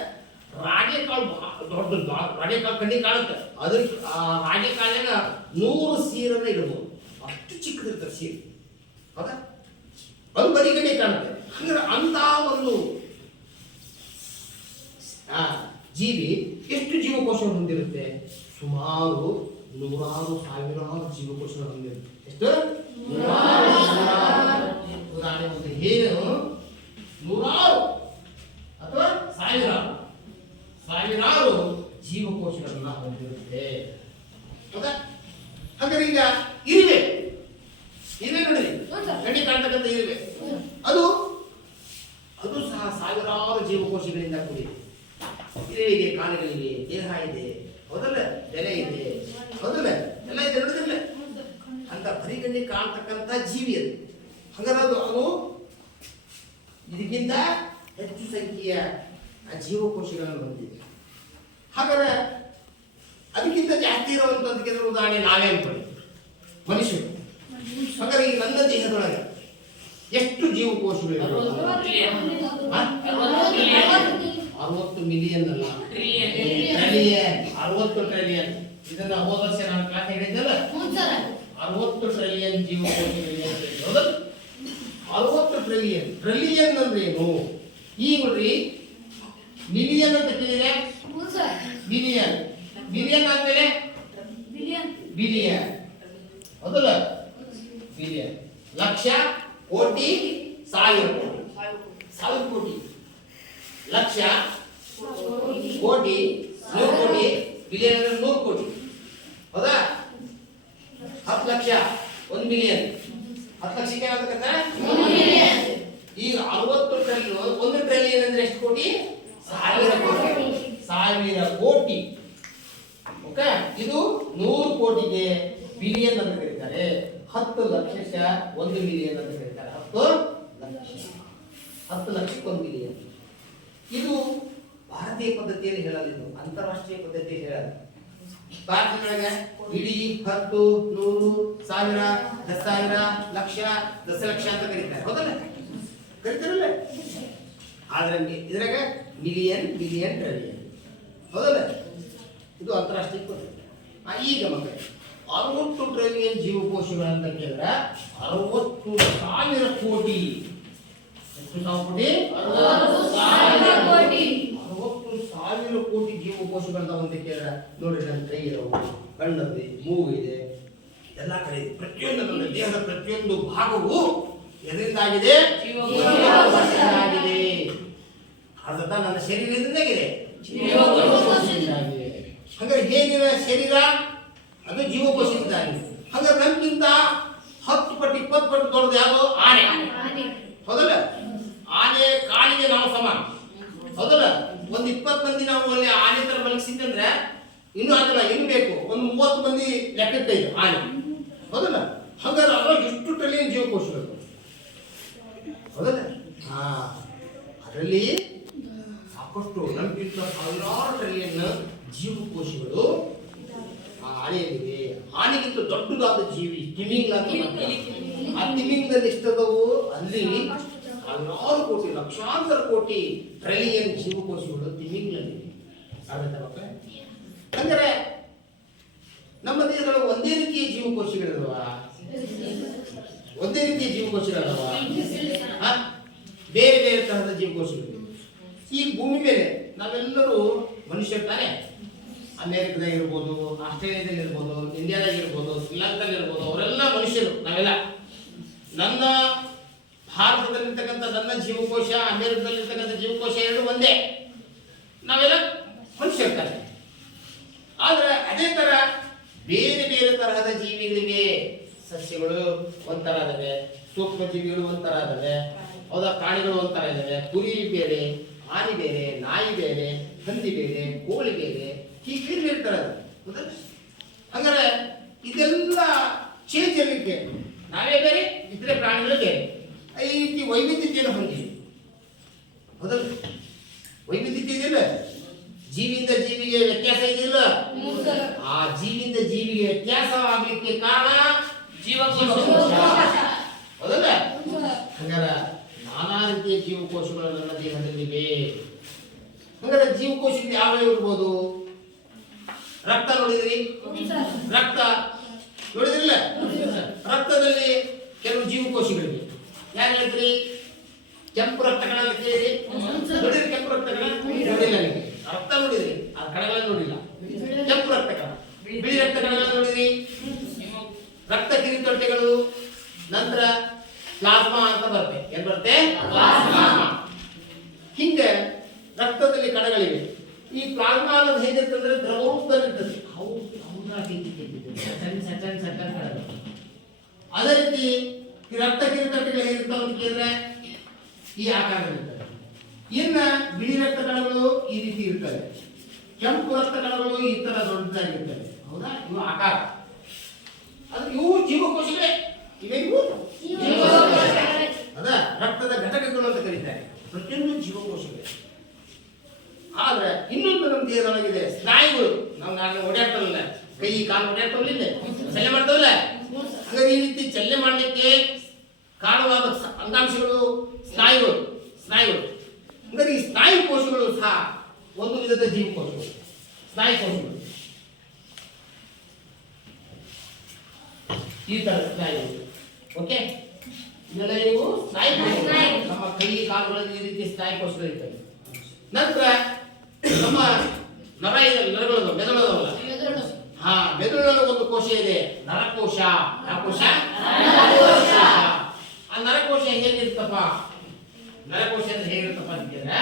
ರಾಗಿ ಕಾಳು ದೊಡ್ಡದು, ರಾಗಿ ಕಾಳು ಕಣ್ಣಿಗೆ ಕಾಣುತ್ತೆ. ಅದ್ರ ಆ ರಾಗಿ ಕಾಳಿನ 100 ಸೀರನ್ನ ಇಡಬಹುದು, ಅಷ್ಟು ಚಿಕ್ಕದಿರ್ತಾರೆ ಸೀರೆ. ಹೌದಾ? ಅದು ಬರೀ ಕಣ್ಣಿಗೆ ಕಾಣುತ್ತೆ. ಅಂದ್ರೆ ಅಂತ ಒಂದು ಜೀವಿ ಎಷ್ಟು ಜೀವಕೋಶವನ್ನು ಹೊಂದಿರುತ್ತೆ? ಸುಮಾರು 100,000 ಜೀವಕೋಶವನ್ನು ಹೊಂದಿರುತ್ತೆ. ಎಷ್ಟು? ಉದಾಹರಣೆ, ಒಂದು ಹೇನು 100 ಅಥವಾ 1000 ಜೀವಕೋಶಗಳನ್ನ ಹೊಂದಿರುತ್ತೆ. ಹೌದಾ? ಹಾಗಾದ್ರೆ ಈಗ ಇರುವೆ ನೋಡ್ರಿ, ಕಣ್ಣಿ ಕಾಣ್ತಕ್ಕಂಥ ಇರುವೆ, ಅದು ಸಹ 1000 ಜೀವಕೋಶಗಳಿಂದ ಕೂಡಿದೆ. ಇರುವೆಗೆ ಕಾಲುಗಳಿವೆ, ದೇಹ ಇದೆ, ಹೌದಲ್ಲ, ಬೆಲೆ ಇದೆ, ಹೌದಲ್ಲ, ಎಲ್ಲ ಇದೆ, ನೋಡಿದ್ರಲ್ಲ. ಅಂತ ಬರಿಗಣ್ಣಿಗೆ ಕಾಣ್ತಕ್ಕಂಥ ಜೀವಿ ಅದು. ಹಾಗಾದ್ರೆ ಅದು ಇದಕ್ಕಿಂತ ಹೆಚ್ಚು ಸಂಖ್ಯೆಯ ಜೀವಕೋಶಗಳನ್ನು ಹೊಂದಿದೆ. ಹಾಗಾದ್ರೆ ಅದಕ್ಕಿಂತ ಜಾಸ್ತಿ ಇರುವಂತದ್ದಕ್ಕೆ ಉದಾಹರಣೆ ನಾವೇ ಅನ್ಕೊಳ್ಳಿ, ಮನುಷ್ಯರು. ಹಾಗಾದ್ರೆ ಈಗ ನನ್ನ ದೇಹದೊಳಗೆ ಎಷ್ಟು ಜೀವಕೋಶಗಳು? 60 ಮಿಲಿಯನ್ ಅಲ್ಲ, ಟ್ರಿಲಿಯನ್. 60 ಟ್ರಿಲಿಯನ್. ಇದನ್ನ ಹೋದ ವರ್ಷ ನಾನು ಕ್ಲಾಸ್ ಹೇಳಿದ್ದಲ್ಲ, 60 ಟ್ರಿಲಿಯನ್ ಜೀವಕೋಶಗಳಿವೆ ಅಂತ ಹೇಳಿ. ಹೌದಲ್ಲ? 60 ಟ್ರಿಲಿಯನ್. ಟ್ರಿಲಿಯನ್ ಅಂದ್ರೆ ಏನು? ಈಗ ನೋಡ್ರಿ, ಮಿಲಿಯನ್ ಅಂತ ಕೇಳಿದ್ರೆ ಮಿಲಿಯನ್ ಆದ್ಮೇಲೆ ಬಿಲಿಯನ್, ಹೌದಲ್ಲ? ಬಿಲಿಯನ್. ಲಕ್ಷ, ಕೋಟಿ, 1000 ಕೋಟಿ. ಲಕ್ಷ, ಕೋಟಿ, 100 ಕೋಟಿ, ಬಿಲಿಯನ್ ಅಂದ್ರೆ 100 ಕೋಟಿ. ಹೌದಾ? 10 ಲಕ್ಷ 1 ಮಿಲಿಯನ್. 10 ಲಕ್ಷಕ್ಕೆ ಏನಾಗತ್ತಂದ್ರೆ 1 ಮಿಲಿಯನ್. ಈಗ 60 ಟ್ರಿಲಿಯನ್, 1 ಟ್ರಿಲಿಯನ್ ಅಂದ್ರೆ ಎಷ್ಟು ಕೋಟಿ? 1000 ಕೋಟಿ. 1000 ಕೋಟಿ. ಓಕೆ, ಇದು 100 ಕೋಟಿಗೆ ಬಿಲಿಯನ್ ಅಂತ ಕರೀತಾರೆ. 10 ಲಕ್ಷಕ್ಕೆ 1 ಮಿಲಿಯನ್ ಅಂತ ಕರೀತಾರೆ. 10 ಲಕ್ಷಕ್ಕೆ 1 ಮಿಲಿಯನ್. ಇದು ಭಾರತೀಯ ಪದ್ಧತಿಯಲ್ಲಿ ಹೇಳಲ್ಲ, ಇದು ಅಂತಾರಾಷ್ಟ್ರೀಯ ಪದ್ಧತಿಯಲ್ಲಿ ಹೇಳಲ್ಲ. ಭಾರತದೊಳಗೆ ಇಡೀ 10, 100, 1000, 10,000, ಲಕ್ಷ, ದಶಲಕ್ಷ ಅಂತ ಕರೀತಾರೆ. ಹೌದಲ್ಲ? ಕರೀತಾರಲ್ಲ? ಆದ್ರೆ ಇದ್ರಾಗ ಮಿಲಿಯನ್, ಬಿಲಿಯನ್, ಟ್ರಿಲಿಯನ್. ಹೌದಲ್ಲ? ಇದು ಅಂತಾರಾಷ್ಟ್ರೀಯ ಪದ್ಧತಿ. ಈಗ ಮಕ್ಕಳು 60 ಟ್ರಿಲಿಯನ್ ಜೀವಕೋಶಗಳು ಅಂತ ಕೇಳಿದ್ರೆ 60,000 ಕೋಟಿ. ಎಷ್ಟು ಕೋಟಿ? 60,000 ಕೋಟಿ ಜೀವಕೋಶಗಳನ್ನ ಅಂತ ಕೇಳಿದ್ರೆ ನೋಡ್ರಿ, ನನ್ನ ಕೈ ಇರೋವು, ಕಣ್ಣಲ್ಲಿ, ಮೂಗು ಇದೆ, ಎಲ್ಲ ಕಡೆ ಇದೆ. ಪ್ರತಿಯೊಂದು ನನ್ನ ದೇಹದ ಪ್ರತಿಯೊಂದು ಭಾಗವು ಎದರಿಂದಾಗಿದೆ? ಜೀವಕೋಶದಿಂದಾಗಿದೆ. ಅರ್ಥ ನನ್ನ ಶರೀರ ಎದರಿಂದಾಗಿದೆ? ಜೀವಕೋಶದಿಂದಾಗಿದೆ. ಹಾಗಾದ್ರೆ ಹೇಗಿನ ಶರೀರ? ಅದು ಜೀವಕೋಶದಿಂದಾಗಿದೆ. ಹಾಗಾದ್ರೆ ನಮ್ಗಿಂತ 10 ಪಟ್ಟು 20 ಪಟ್ಟು ದೊಡ್ಡದು ಯಾವುದು? ಆನೆ. ಹೌದಲ್ಲ? ಆನೆ ಕಾಲಿಗೆ ನಾವು ಸಮಾನ. ಹೌದಲ್ಲ? ಒಂದು 20 ಮಂದಿ ನಾವು ಅಲ್ಲಿ ಆನೆ ತರ ಮಲಗಿಸಿದ್ರೆ ಇನ್ನೂ ಆಗಲ್ಲ, ಇನ್ನು ಬೇಕು. ಒಂದು 30 ಮಂದಿ ಲೆಕ್ಕಕ್ಕೆ ಇದೆ ಆನೆ. ಹೌದಲ್ಲ? ಹಾಗಾದ್ರೆ ಅದ್ರಾಗ ಎಷ್ಟು ಟ್ರಿಲಿಯನ್ ಜೀವಕೋಶಗಳು? ಹೌದಲ್ಲ? ಅದರಲ್ಲಿ ಸಾಕಷ್ಟು ನಮ್ಗಿಂತ 1000 ಟ್ರಿಲಿಯನ್ ಜೀವಕೋಶಗಳು ಆನೆಯಲ್ಲಿದೆ. ಆನೆಗಿಂತ ದೊಡ್ಡದಾದ ಜೀವಿ ತಿಮಿಂಗ ಅಂತ. ಆ ತಿಮಿಂಗದಲ್ಲಿ ಎಷ್ಟದವು? ಅಲ್ಲಿ 1000 ಕೋಟಿ, ಲಕ್ಷಾಂತರ ಕೋಟಿ ಟ್ರಿಲಿಯನ್ ಜೀವಕೋಶಗಳು ತಿಮಿಂಗಲಲ್ಲಿ. ಅಂದರೆ ನಮ್ಮ ದೇಹದೊಳಗೆ ಒಂದೇ ರೀತಿಯ ಜೀವಕೋಶಗಳಿರುವ? ಒಂದೇ ರೀತಿಯ ಜೀವಕೋಶಗಳವ? ಬೇರೆ ಬೇರೆ ತರಹದ ಜೀವಕೋಶಗಳು. ಈ ಭೂಮಿ ಮೇಲೆ ನಾವೆಲ್ಲರೂ ಮನುಷ್ಯರು ತಾನೆ. ಅಮೇರಿಕದಾಗ ಇರ್ಬೋದು, ಆಸ್ಟ್ರೇಲಿಯಾದಲ್ಲಿ ಇರ್ಬೋದು, ಇಂಡಿಯಾದಾಗ ಇರ್ಬೋದು, ಶ್ರೀಲಂಕಾದಲ್ಲಿ ಇರ್ಬೋದು, ಅವರೆಲ್ಲ ಮನುಷ್ಯರು. ನಾವೆಲ್ಲ ನನ್ನ ಭಾರತದಲ್ಲಿರ್ತಕ್ಕಂಥ ನನ್ನ ಜೀವಕೋಶ, ಅಮೇರಿಕದಲ್ಲಿರ್ತಕ್ಕಂಥ ಜೀವಕೋಶ ಎರಡು ಒಂದೇ. ನಾವೆಲ್ಲ ಮನುಷ್ಯರು ತಾನೆ. ಆದ್ರೆ ಅದೇ ತರ ಬೇರೆ ಬೇರೆ ತರಹದ ಜೀವಿಗಳಿವೆ. ಸಸ್ಯಗಳು ಒಂಥರ ಇದಾವೆ, ಸೂಕ್ಷ್ಮ ಜೀವಿಗಳು ಒಂಥರ ಇದಾವೆ, ಹೌದಾ? ಪ್ರಾಣಿಗಳು ಒಂಥರ ಇದಾವೆ. ಕುರಿ ಬೇರೆ, ಆನೆ ಬೇರೆ, ನಾಯಿ ಬೇರೆ, ಹಂದಿ ಬೇರೆ, ಕೋಳಿ ಬೇರೆ, ಹೀಗೆ ಬೇರೆ ಬೇರೆ ತರ ಇದೆ. ಹಂಗಾರೆ ಇದೆಲ್ಲ ಚೇಂಜ್ ಇರಲಿಕ್ಕೆ ನಾವೇ ಬೇರೆ ಇತರೆ ಪ್ರಾಣಿಗಳು ಬೇರೆ ಈ ರೀತಿ ವೈವಿಧ್ಯತೆಯನ್ನು ಹೊಂದಿದೆ. ಹೌದಲ್ಲ? ವೈವಿಧ್ಯತೆ ಇದೆಯಲ್ಲ, ಜೀವಿಯಿಂದ ಜೀವಿಗೆ ವ್ಯತ್ಯಾಸ ಇದೆಯಲ್ಲ, ಆ ಜೀವಿಯಿಂದ ಜೀವಿಗೆ ವ್ಯತ್ಯಾಸವಾಗಲಿಕ್ಕೆ ಕಾರಣ ಜೀವಕೋಶ. ಹೌದಲ್ಲ? ಹಂಗಾರೆ ನಾನಾ ರೀತಿಯ ಜೀವಕೋಶಗಳು ನನ್ನ ದೇಹದಲ್ಲಿವೆ. ಹಂಗಾರೆ ಜೀವಕೋಶಗಳು ಯಾವ ಇರ್ಬೋದು? ರಕ್ತ ನೋಡಿದ್ರಿ? ರಕ್ತ ನೋಡಿದ್ರಿಲ್ಲ? ರಕ್ತದಲ್ಲಿ ಕೆಲವು ಜೀವಕೋಶಗಳಿವೆ. ಯಾರು ಹೇಳ್ತೀರಿ? ಕೆಂಪು ರಕ್ತ ಕಣಗಳು ಕೇಳಿರಿ? ನೋಡಿದ್ರಿ ಕೆಂಪು ರಕ್ತ ಕಣ? ನೋಡಿಲ್ಲ ನಿಮಗೆ. ರಕ್ತ ನೋಡಿದ್ರಿ, ಆ ಕಣಗಳನ್ನು ನೋಡಿಲ್ಲ. ಕೆಂಪು ರಕ್ತ ಕಣ, ಬಿಳಿ ರಕ್ತ ಕಣಗಳನ್ನು ನೋಡಿದ್ರಿ? ರಕ್ತ ಕಿರಿತೊಟ್ಟೆಗಳು, ನಂತರ ಪ್ಲಾಸ್ಮಾ ಅಂತ ಬರುತ್ತೆ. ಏನ್ ಬರುತ್ತೆ? ಪ್ಲಾಸ್ಮಾ. ಹಿಂಗೆ ರಕ್ತದಲ್ಲಿ ಕಣಗಳಿವೆ. ಈ ಪ್ಲಾಸ್ಮಾ ಅನ್ನೋದು ಹೇಗಿರ್ತಂದ್ರೆ ದ್ರವ ರೂಪದಲ್ಲಿರ್ತದೆ. ಸಣ್ಣ ಕಣಗಳು. ಅದೇ ರೀತಿ ಈ ರಕ್ತ ಕಿರಿತೊಟ್ಟೆಗಳು ಹೇಗಿರ್ತಾವ ಅಂತ ಕೇಳಿದ್ರೆ ಈ ಆಕಾರದಲ್ಲಿರ್ತವೆ. ಇನ್ನ ಬಿಳಿ ರಕ್ತ ಕಣಗಳು ಈ ರೀತಿ ಇರ್ತವೆ. ಕೆಂಪು ರಕ್ತ ಕಣಗಳು ಈ ತರ ದೊಡ್ಡದಾಗಿರ್ತವೆ. ಹೌದಾ? ಇವು ಆಕಾರ. ಅದು ಇವು ಜೀವಕೋಶಗಳೇ. ಇವು ಅದ ರಕ್ತದ ಘಟಕಗಳು ಅಂತ ಕರೀತಾರೆ. ಪ್ರತಿಯೊಂದು ಜೀವಕೋಶಗಳೇ. ಆದ್ರೆ ಇನ್ನೊಂದು ನಮ್ಮ ದೇಹದೊಳಗಿದೆ ಸ್ನಾಯುಗಳು. ನಾವು ನಾನು ಓಡಾಡ್ತಾವಲ್ಲ, ಕೈ ಕಾಲು ಓಡಾಡ್ತಾವಲ್ಲ, ಚಲನೆ ಮಾಡ್ತಾವಲ್ಲ. ಹಾಗಾದ್ರೆ ಈ ರೀತಿ ಚಲನೆ ಮಾಡಲಿಕ್ಕೆ ಕಾರಣವಾದ ಅಂಗಾಂಶಗಳು ಸ್ನಾಯುಗಳು. ಅಂದರೆ ಈ ಸ್ನಾಯು ಕೋಶಗಳು ಸಹ ಒಂದು ವಿಧದ ಜೀವಕೋಶಗಳು, ಸ್ನಾಯು ಕೋಶಗಳು. ಈ ತರ ಸ್ನಾಯುಗಳು. ಓಕೆ, ಇದೆಲ್ಲ ನೀವು ಸ್ನಾಯು ಕೋಶಗಳು. ನಮ್ಮ ಕೈ ಕಾಲುಗಳಲ್ಲಿ ಈ ರೀತಿ ಸ್ನಾಯು ಕೋಶಗಳು ಇರ್ತವೆ. ನಂತರ ನಮ್ಮ ನರಗಳು, ಮೆದುಳದವಲ್ಲ, ಮೆದುಳಲ್ಲಿ ಒಂದು ಕೋಶ ಇದೆ, ನರಕೋಶ. ಯಾವ ಕೋಶ? ಆ ನರಕೋಶ ಹೇಗಿರ್ತಪ್ಪ? ನರಕೋಶ ಅಂದ್ರೆ ಹೇಗಿರ್ತಪ್ಪ ಅಂತಿದ್ರೆ,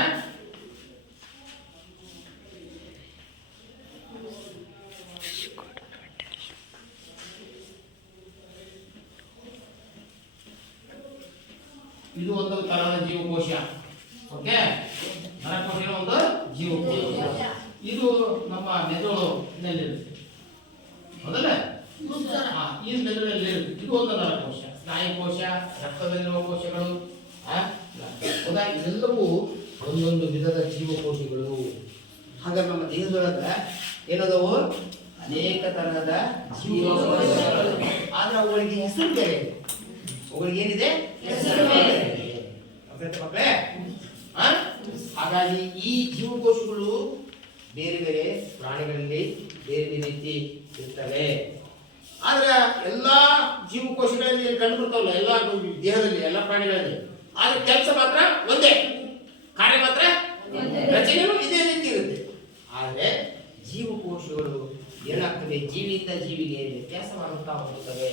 ಇದು ಒಂದು ತರಹದ ಜೀವಕೋಶ. ಓಕೆ, ನರಕೋಶ ಒಂದು ಜೀವಕೋಶ. ಇದು ನಮ್ಮ ಮೆದುಳಿನಲ್ಲಿರುತ್ತೆ. ಹೌದಲ್ಲ? ಈ ಮೆದುಳಿನಲ್ಲಿ ಇದು ಒಂದು ನರಕೋಶ, ಸ್ನಾಯು ಕೋಶ, ರಕ್ತದಲ್ಲಿರುವ ಕೋಶಗಳು. ಹೌದಾ? ಇವೆಲ್ಲವೂ ಒಂದೊಂದು ವಿಧದ ಜೀವಕೋಶಗಳು. ಹಾಗಾದ್ರೆ ನಮ್ಮ ದೇಹದೊಳಗ ಏನದವು? ಅನೇಕ ತರಹದ ಜೀವಕೋಶಗಳು. ಆದ್ರೆ ಅವುಗಳಿಗೆ ಹೆಸರು ಬೇರೆ ಇದೆ. ಅವುಗಳಿಗೆ ಏನಿದೆ? ಹೆಸರು ಬೇರೆ ಇದೆ. ಮಕ್ಕಳೇ, ಹಾಗಾಗಿ ಈ ಜೀವಕೋಶಗಳು ಬೇರೆ ಬೇರೆ ಪ್ರಾಣಿಗಳಲ್ಲಿ ಬೇರೆ ಬೇರೆ ರೀತಿ ಇರ್ತವೆ. ಆದ್ರೆ ಎಲ್ಲಾ ಜೀವಕೋಶಗಳಲ್ಲಿ ಕಂಡು ಬರ್ತಾವಲ್ಲ, ಎಲ್ಲ ದೇಹದಲ್ಲಿ, ಎಲ್ಲ ಪ್ರಾಣಿಗಳಲ್ಲಿ. ಆದ್ರೆ ಕೆಲಸ ಮಾತ್ರ ಒಂದೇ, ಕಾರ್ಯ ಮಾತ್ರ ರಚನೆಯೂ ಇದೇ ರೀತಿ ಇರುತ್ತೆ. ಆದ್ರೆ ಜೀವಕೋಶಗಳು ಏನಾಗ್ತವೆ? ಜೀವಿಯಿಂದ ಜೀವಿಗೆ ವ್ಯತ್ಯಾಸವಾಗುತ್ತಾ ಹೋಗುತ್ತವೆ.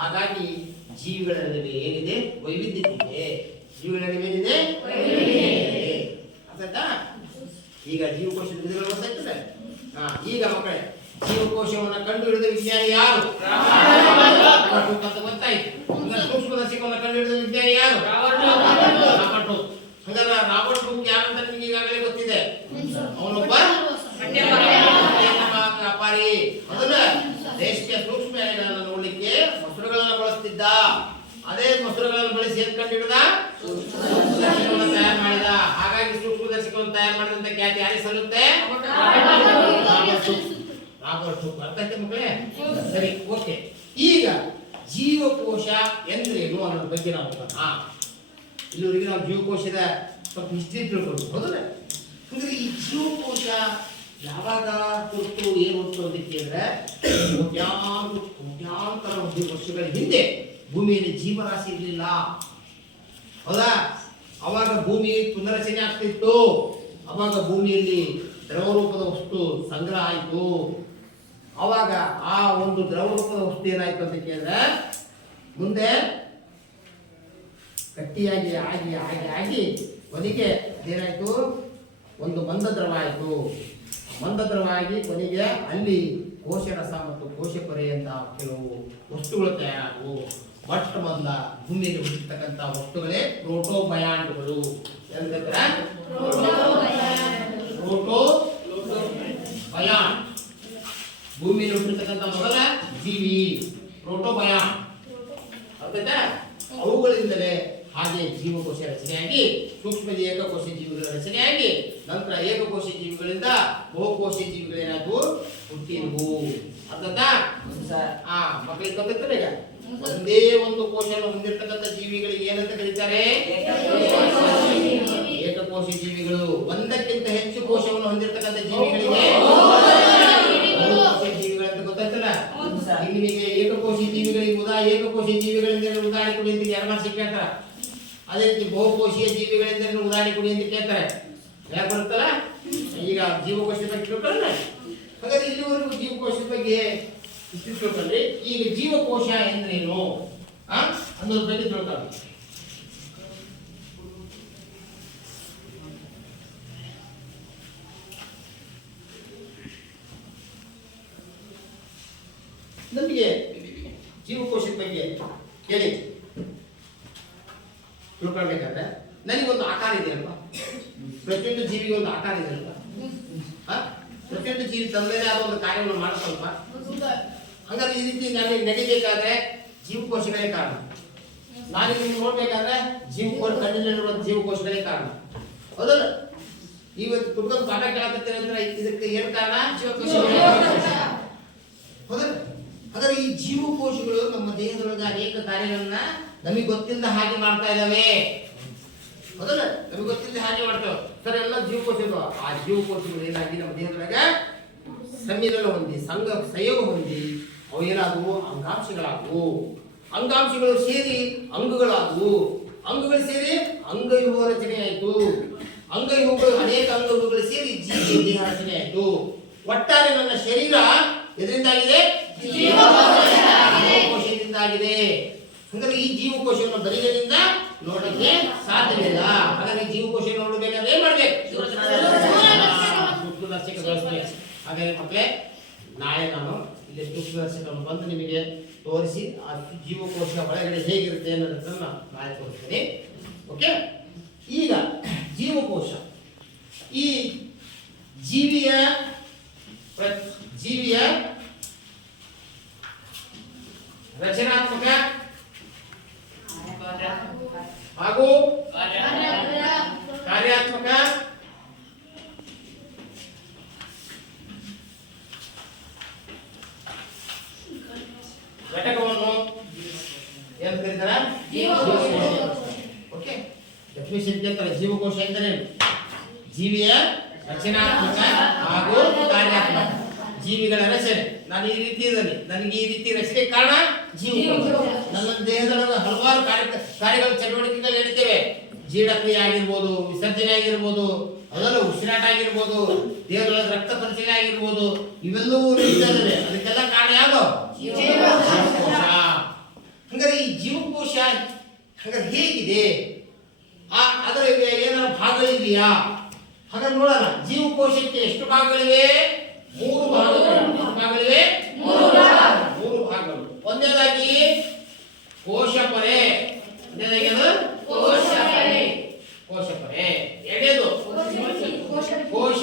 ಹಾಗಾಗಿ ಜೀವಿಗಳ ನಡುವೆ ಏನಿದೆ? ವೈವಿಧ್ಯತೆ ಇದೆ. ಜೀವಿಗಳ ನಡುವೆ ಏನಿದೆ? ಅರ್ಥಾಯ್ತಾ? ಈಗ ಜೀವಕೋಶದ ವಿಧಗಳು ಗೊತ್ತಾಗ್ತದೆ. ಈಗ ಮಕ್ಕಳೇ, ಜೀವಕೋಶವನ್ನು ಕಂಡು ಹಿಡಿದ ವಿಜ್ಞಾನಿ ಯಾರು? ಅಂತ ಗೊತ್ತಾಯ್ತು. ಸೂಕ್ಷ್ಮದರ್ಶಕವನ್ನು ಕಂಡು ಹಿಡಿದ ವಿಜ್ಞಾನಿ ಯಾರು? Robert Hooke. ಹಂಗಲ್ಲ, ರಾಬರ್ಟ್ ಹುಕ್ ಯಾರಂತ ನಿಮಗೆ ಈಗಾಗಲೇ ಗೊತ್ತಿದೆ. ಅವನೊಬ್ಬ ವ್ಯಾಪಾರಿ. ಮೊದಲ ರೇಷ್ಮೆಯ ಸೂಕ್ಷ್ಮ ಎಲೆಗಳನ್ನು ನೋಡ್ಲಿಕ್ಕೆ ಮೊಸರುಗಳನ್ನು ಬಳಸ್ತಿದ್ದ. ಅದೇ ಮೊಸರುಗಳನ್ನು ಬಳಸಿ ಏನ್ ಕಂಡು ಹಿಡಿದ? ಸೂಕ್ಷ್ಮದರ್ಶಕವನ್ನು ತಯಾರು ಮಾಡಿದ. ಹಾಗಾಗಿ ಸೂಕ್ಷ್ಮದರ್ಶಕವನ್ನು ತಯಾರು ಮಾಡಿದಂತ ಖ್ಯಾತಿ ಯಾರಿಗೆ ಸಲ್ಲುತ್ತೆ? Robert Hooke. ಅರ್ಥ ಆಯ್ತಾ ಮಕ್ಕಳೇ? ಸರಿ, ಓಕೆ. ಈಗ ಜೀವಕೋಶ ಎಂದ್ರೇನು ಅನ್ನೋದ್ರ ಬಗ್ಗೆ ನಾವು ಇಲ್ಲಿವರೆಗೆ ನಾವು ಜೀವಕೋಶದ ಸ್ವಲ್ಪ ಹಿಸ್ಟ್ರಿ ತಿಳ್ಕೊಳ್ತೀವಿ. ಹೌದಲ್ಲ? ಅಂದ್ರೆ ಈ ಜೀವಕೋಶ ಯಾವಾಗ ಕುರಿತು ಏನು ಹೊತ್ತು ಅಂತ ಕೇಳಿದ್ರೆ, ಕೋಟ್ಯಾಂತರ ವರ್ಷಗಳ ಹಿಂದೆ ಭೂಮಿಯಲ್ಲಿ ಜೀವರಾಶಿ ಇರಲಿಲ್ಲ. ಹೌದಾ? ಅವಾಗ ಭೂಮಿ ಪುನರಚನೆ ಆಗ್ತಿತ್ತು. ಅವಾಗ ಭೂಮಿಯಲ್ಲಿ ದ್ರವ ರೂಪದ ವಸ್ತು ಸಂಗ್ರಹ ಆಯಿತು. ಅವಾಗ ಆ ಒಂದು ದ್ರವ ರೂಪದ ವಸ್ತು ಏನಾಯ್ತು ಅಂತ ಕೇಳಿದ್ರೆ, ಮುಂದೆ ಗಟ್ಟಿಯಾಗಿ ಆಗಿ ಆಗಿ ಆಗಿ ಕೊನೆಗೆ ಏನಾಯ್ತು? ಒಂದು ಮಂದ ದ್ರವ ಆಯಿತು. ಮಂದ ದ್ರವ ಆಗಿ ಕೊನೆಗೆ ಅಲ್ಲಿ ಕೋಶರಸ ಮತ್ತು ಕೋಶಪೊರೆ ಅಂತ ಕೆಲವು ವಸ್ತುಗಳು ತಯಾರಾದವು. ಮೊಟ್ಟ ಮೊದಲ ಭೂಮಿಯಲ್ಲಿ ಹುಟ್ಟಿರ್ತಕ್ಕಂಥ ವಸ್ತುಗಳೇ ಪ್ರೋಟೋಬಯಾಂಟ್ಗಳು. ಪ್ರೋಟೋಬಯಾಂಟ್ ಭೂಮಿಯಲ್ಲಿ ಹುಟ್ಟಿರ್ತಕ್ಕಂಥ ಮೊದಲ ಜೀವಿ. ಪ್ರೋಟೋಬಯಾನ್ ಅರ್ಥಾಯ್ತಾ? ಅವುಗಳಿಂದಲೇ ಹಾಗೆ ಜೀವಕೋಶ ರಚನೆಯಾಗಿ ಸೂಕ್ಷ್ಮ ಏಕಕೋಶ ಜೀವಿಗಳ ರಚನೆಯಾಗಿ ನಂತರ ಏಕಕೋಶ ಜೀವಿಗಳಿಂದ ಬಹುಕೋಶ ಜೀವಿಗಳೇನಾದವು ಹುಟ್ಟಿದವು. ಅರ್ಥಾಯ್ತಾ? ಮಕ್ಕಳಿಗೆ ಗೊತ್ತಿರ್ತದೆ ಈಗ ಒಂದೇ ಒಂದು ಕೋಶವನ್ನು ಹೊಂದಿರತಕ್ಕಂಥ ಜೀವಿಗಳಿಗೆ ಏನಂತ ಕರೀತಾರೆ? ಏಕಕೋಶ ಜೀವಿಗಳು. ಒಂದಕ್ಕಿಂತ ಹೆಚ್ಚು ಕೋಶವನ್ನು ಹೊಂದಿರತಕ್ಕಂಥ ಜೀವಿಗಳಿಗೆ ಬಹುಕೋಶ ಜೀವಿಗಳಂತ ಗೊತ್ತಾಯ್ತಲ್ಲ. ನಿಮಗೆ ಏಕಕೋಶ ಜೀವಿಗಳಿಗೆ ಏಕಕೋಶ ಜೀವಿಗಳಿಂದ ಉದಾಹರಣೆ ಕೊಡಿ ಅಂತ 2 ಮಾರ್ಕ್ಸ್ ಕೇಳ್ತಾರ. ಅದೇ ರೀತಿ ಬಹುಕೋಶೀಯ ಜೀವಿಗಳಿಂದ ಉದಾಹರಣೆ ಕೊಡಿ ಅಂತ ಕೇಳ್ತಾರೆ. ಯಾಕೆ ಬರುತ್ತಲ್ಲ? ಈಗ ಜೀವಕೋಶದ ಬಗ್ಗೆ ತಿಳ್ಕೊಳ್ಳೋಣ. ಹಾಗಾದ್ರೆ ಇಲ್ಲಿವರೆಗೂ ಜೀವಕೋಶದ ಬಗ್ಗೆ ಇಷ್ಟು ತಿಳ್ಕೊಂಡ್ರಿ. ಈಗ ಜೀವಕೋಶ ಎಂದ್ರೇನು ಅನ್ನೋದ್ರ ಬಗ್ಗೆ ತಿಳ್ಕೊಳ್ಳೋಣ. ನಮಗೆ ಜೀವಕೋಶದ ಬಗ್ಗೆ ಹೇಳಿ ತಿಳ್ಕೊಳ್ಬೇಕಾದ್ರೆ ನನಗೊಂದು ಆಕಾರ ಇದೆಯಲ್ವಾ? ಪ್ರತಿಯೊಂದು ಜೀವಿಗೆ ಒಂದು ಆಕಾರ ಇದೆಯಲ್ವಾ? ಪ್ರತಿಯೊಂದು ಜೀವಿ ತನ್ನದೇ ಆದ ಒಂದು ಕಾರ್ಯವನ್ನು ಮಾಡಬೇಕಲ್ಪ. ಹಾಗಾದ್ರೆ ಈ ರೀತಿ ನಾನು ನಡಿಬೇಕಾದ್ರೆ ಜೀವಕೋಶಗಳೇ ಕಾರಣ. ನಾನು ನಿಮ್ಗೆ ನೋಡ್ಬೇಕಾದ್ರೆ ಜೀವಕೋಶ ಕಣ್ಣಿನಲ್ಲಿರುವ ಜೀವಕೋಶಗಳೇ ಕಾರಣ. ಹೌದಲ್ಲ? ಇವತ್ತು ಕುಟ್ಕೊಂಡು ಪಾಠ ಕೇಳಕತ್ತೀರಿ ಅಂದ್ರೆ ಇದಕ್ಕೆ ಏನು ಕಾರಣ? ಜೀವಕೋಶಗಳೇ. ಹೌದಲ್ಲ? ಹಾಗಾದ್ರೆ ಈ ಜೀವಕೋಶಗಳು ನಮ್ಮ ದೇಹದೊಳಗೆ ಅನೇಕ ಕಾರ್ಯಗಳನ್ನ ನಮಗೆ ಗೊತ್ತಿಲ್ಲದ ಹಾಗೆ ಮಾಡ್ತಾ ಇದ್ದಾವೆ. ಹೌದಲ್ಲ? ನಮಗೆ ಗೊತ್ತಿಲ್ಲದ ಹಾಗೆ ಮಾಡ್ತಾವೆ. ಸರ್ ಎಲ್ಲ ಜೀವಕೋಶಗಳು. ಆ ಜೀವಕೋಶಗಳು ಏನಾಗಿ ನಮ್ಮ ದೇಹದೊಳಗೆ ಸಮ್ಮಿಲನ ಹೊಂದಿ ಸಂಯೋಗ ಹೊಂದಿ ಅವು ಏನಾದವು? ಅಂಗಾಂಶಗಳಾದವು. ಅಂಗಾಂಶಗಳು ಸೇರಿ ಅಂಗಗಳಾದವು. ಅಂಗಗಳು ಸೇರಿ ಅಂಗವ್ಯೂಹ ರಚನೆ ಆಯಿತು. ಅಂಗವ್ಯೂಹಗಳು ಅನೇಕ ಅಂಗವ್ಯೂಹಗಳು ಸೇರಿ ಜೀವಿಯ ದೇಹ ರಚನೆ ಆಯಿತು. ಒಟ್ಟಾರೆ ನನ್ನ ಶರೀರ ಎದರಿಂದಾಗಿದೆ? ಜೀವಕೋಶದಿಂದಾಗಿದೆ. ಅಂದ್ರೆ ಈ ಜೀವಕೋಶವನ್ನು ಬರಿಗಳಿಂದ ನೋಡಕ್ಕೆ ಸಾಧ್ಯವಿಲ್ಲ. ಹಾಗಾಗಿ ಜೀವಕೋಶ ನೋಡಬೇಕಾದ್ರೆ ಏನ್ ಮಾಡ್ಬೇಕು? ಸೂಕ್ಷ್ಮದರ್ಶಕ ವ್ಯವಸ್ಥೆ. ಹಾಗಾಗಿ ಮಕ್ಕಳೇ, ನಾಳೆ ನಾನು ಇಲ್ಲಿ ಸೂಕ್ಷ್ಮದರ್ಶಕವನ್ನು ಬಂದು ನಿಮಗೆ ತೋರಿಸಿ ಆ ಜೀವಕೋಶ ಒಳಗಡೆ ಹೇಗಿರುತ್ತೆ ಅನ್ನೋದನ್ನ ನಾಳೆ ತೋರಿಸ್ತೀನಿ. ಓಕೆ? ಈಗ ಜೀವಕೋಶ ಈ ಜೀವಿಯ ರಚನಾತ್ಮಕ ಹಾಗೂ ಕಾರ್ಯಾತ್ಮಕ ಘಟಕವನ್ನು ಏನು ಕರೀತಾರೆ? ಓಕೆ, ಡೆಫಿನಿಷನ್ ಕೇಳ್ತಾರೆ. ಜೀವಕೋಶ ಎಂದರೆ ಜೀವಿಯ ರಚನಾತ್ಮಕ ಹಾಗೂ ಕಾರ್ಯಾತ್ಮಕ. ಜೀವಿಗಳ ರಚನೆ ನಾನು ಈ ರೀತಿ ಇದ್ದೀನಿ, ನನಗೆ ಈ ರೀತಿ ರಚನೆ ಕಾರಣ ಜೀವಕೋಶ. ನನ್ನ ದೇಹದೊಳಗೆ ಹಲವಾರು ಕಾರ್ಯಗಳು ಚಟುವಟಿಕೆಗಳು ನಡೀತೇವೆ. ಜೀರ್ಣಕ್ರಿಯೆ ಆಗಿರ್ಬೋದು, ವಿಸರ್ಜನೆ ಆಗಿರ್ಬೋದು, ಅದೆಲ್ಲ ಉಸಿರಾಟ ಆಗಿರ್ಬೋದು, ದೇಹದೊಳಗೆ ರಕ್ತ ಪರಿಚಲನೆ ಆಗಿರ್ಬೋದು, ಇವೆಲ್ಲವೂ ನಡೀತಾ ಇದ್ದಾವೆ. ಅದಕ್ಕೆಲ್ಲ ಕಾರಣ ಯಾವುದು? ಜೀವಕೋಶ. ಹಂಗಾರೆ ಈ ಜೀವಕೋಶ ಹಾಗಾದ್ರೆ ಹೇಗಿದೆ? ಅದರ ಏನಾದ್ರು ಭಾಗಗಳಿದೆಯಾ? ಹಾಗಾದ್ರೆ ನೋಡೋಣ. ಜೀವಕೋಶಕ್ಕೆ ಎಷ್ಟು ಭಾಗಗಳಿವೆ? 3 ಭಾಗಗಳು. ಎಷ್ಟು ಭಾಗಗಳಿವೆ? 3 ಭಾಗಗಳು. ಒಂದನೇದಾಗಿ ಕೋಶಪರೆ. ಕೋಶಪರೆ. ಎರಡನೇದು ಕೋಶ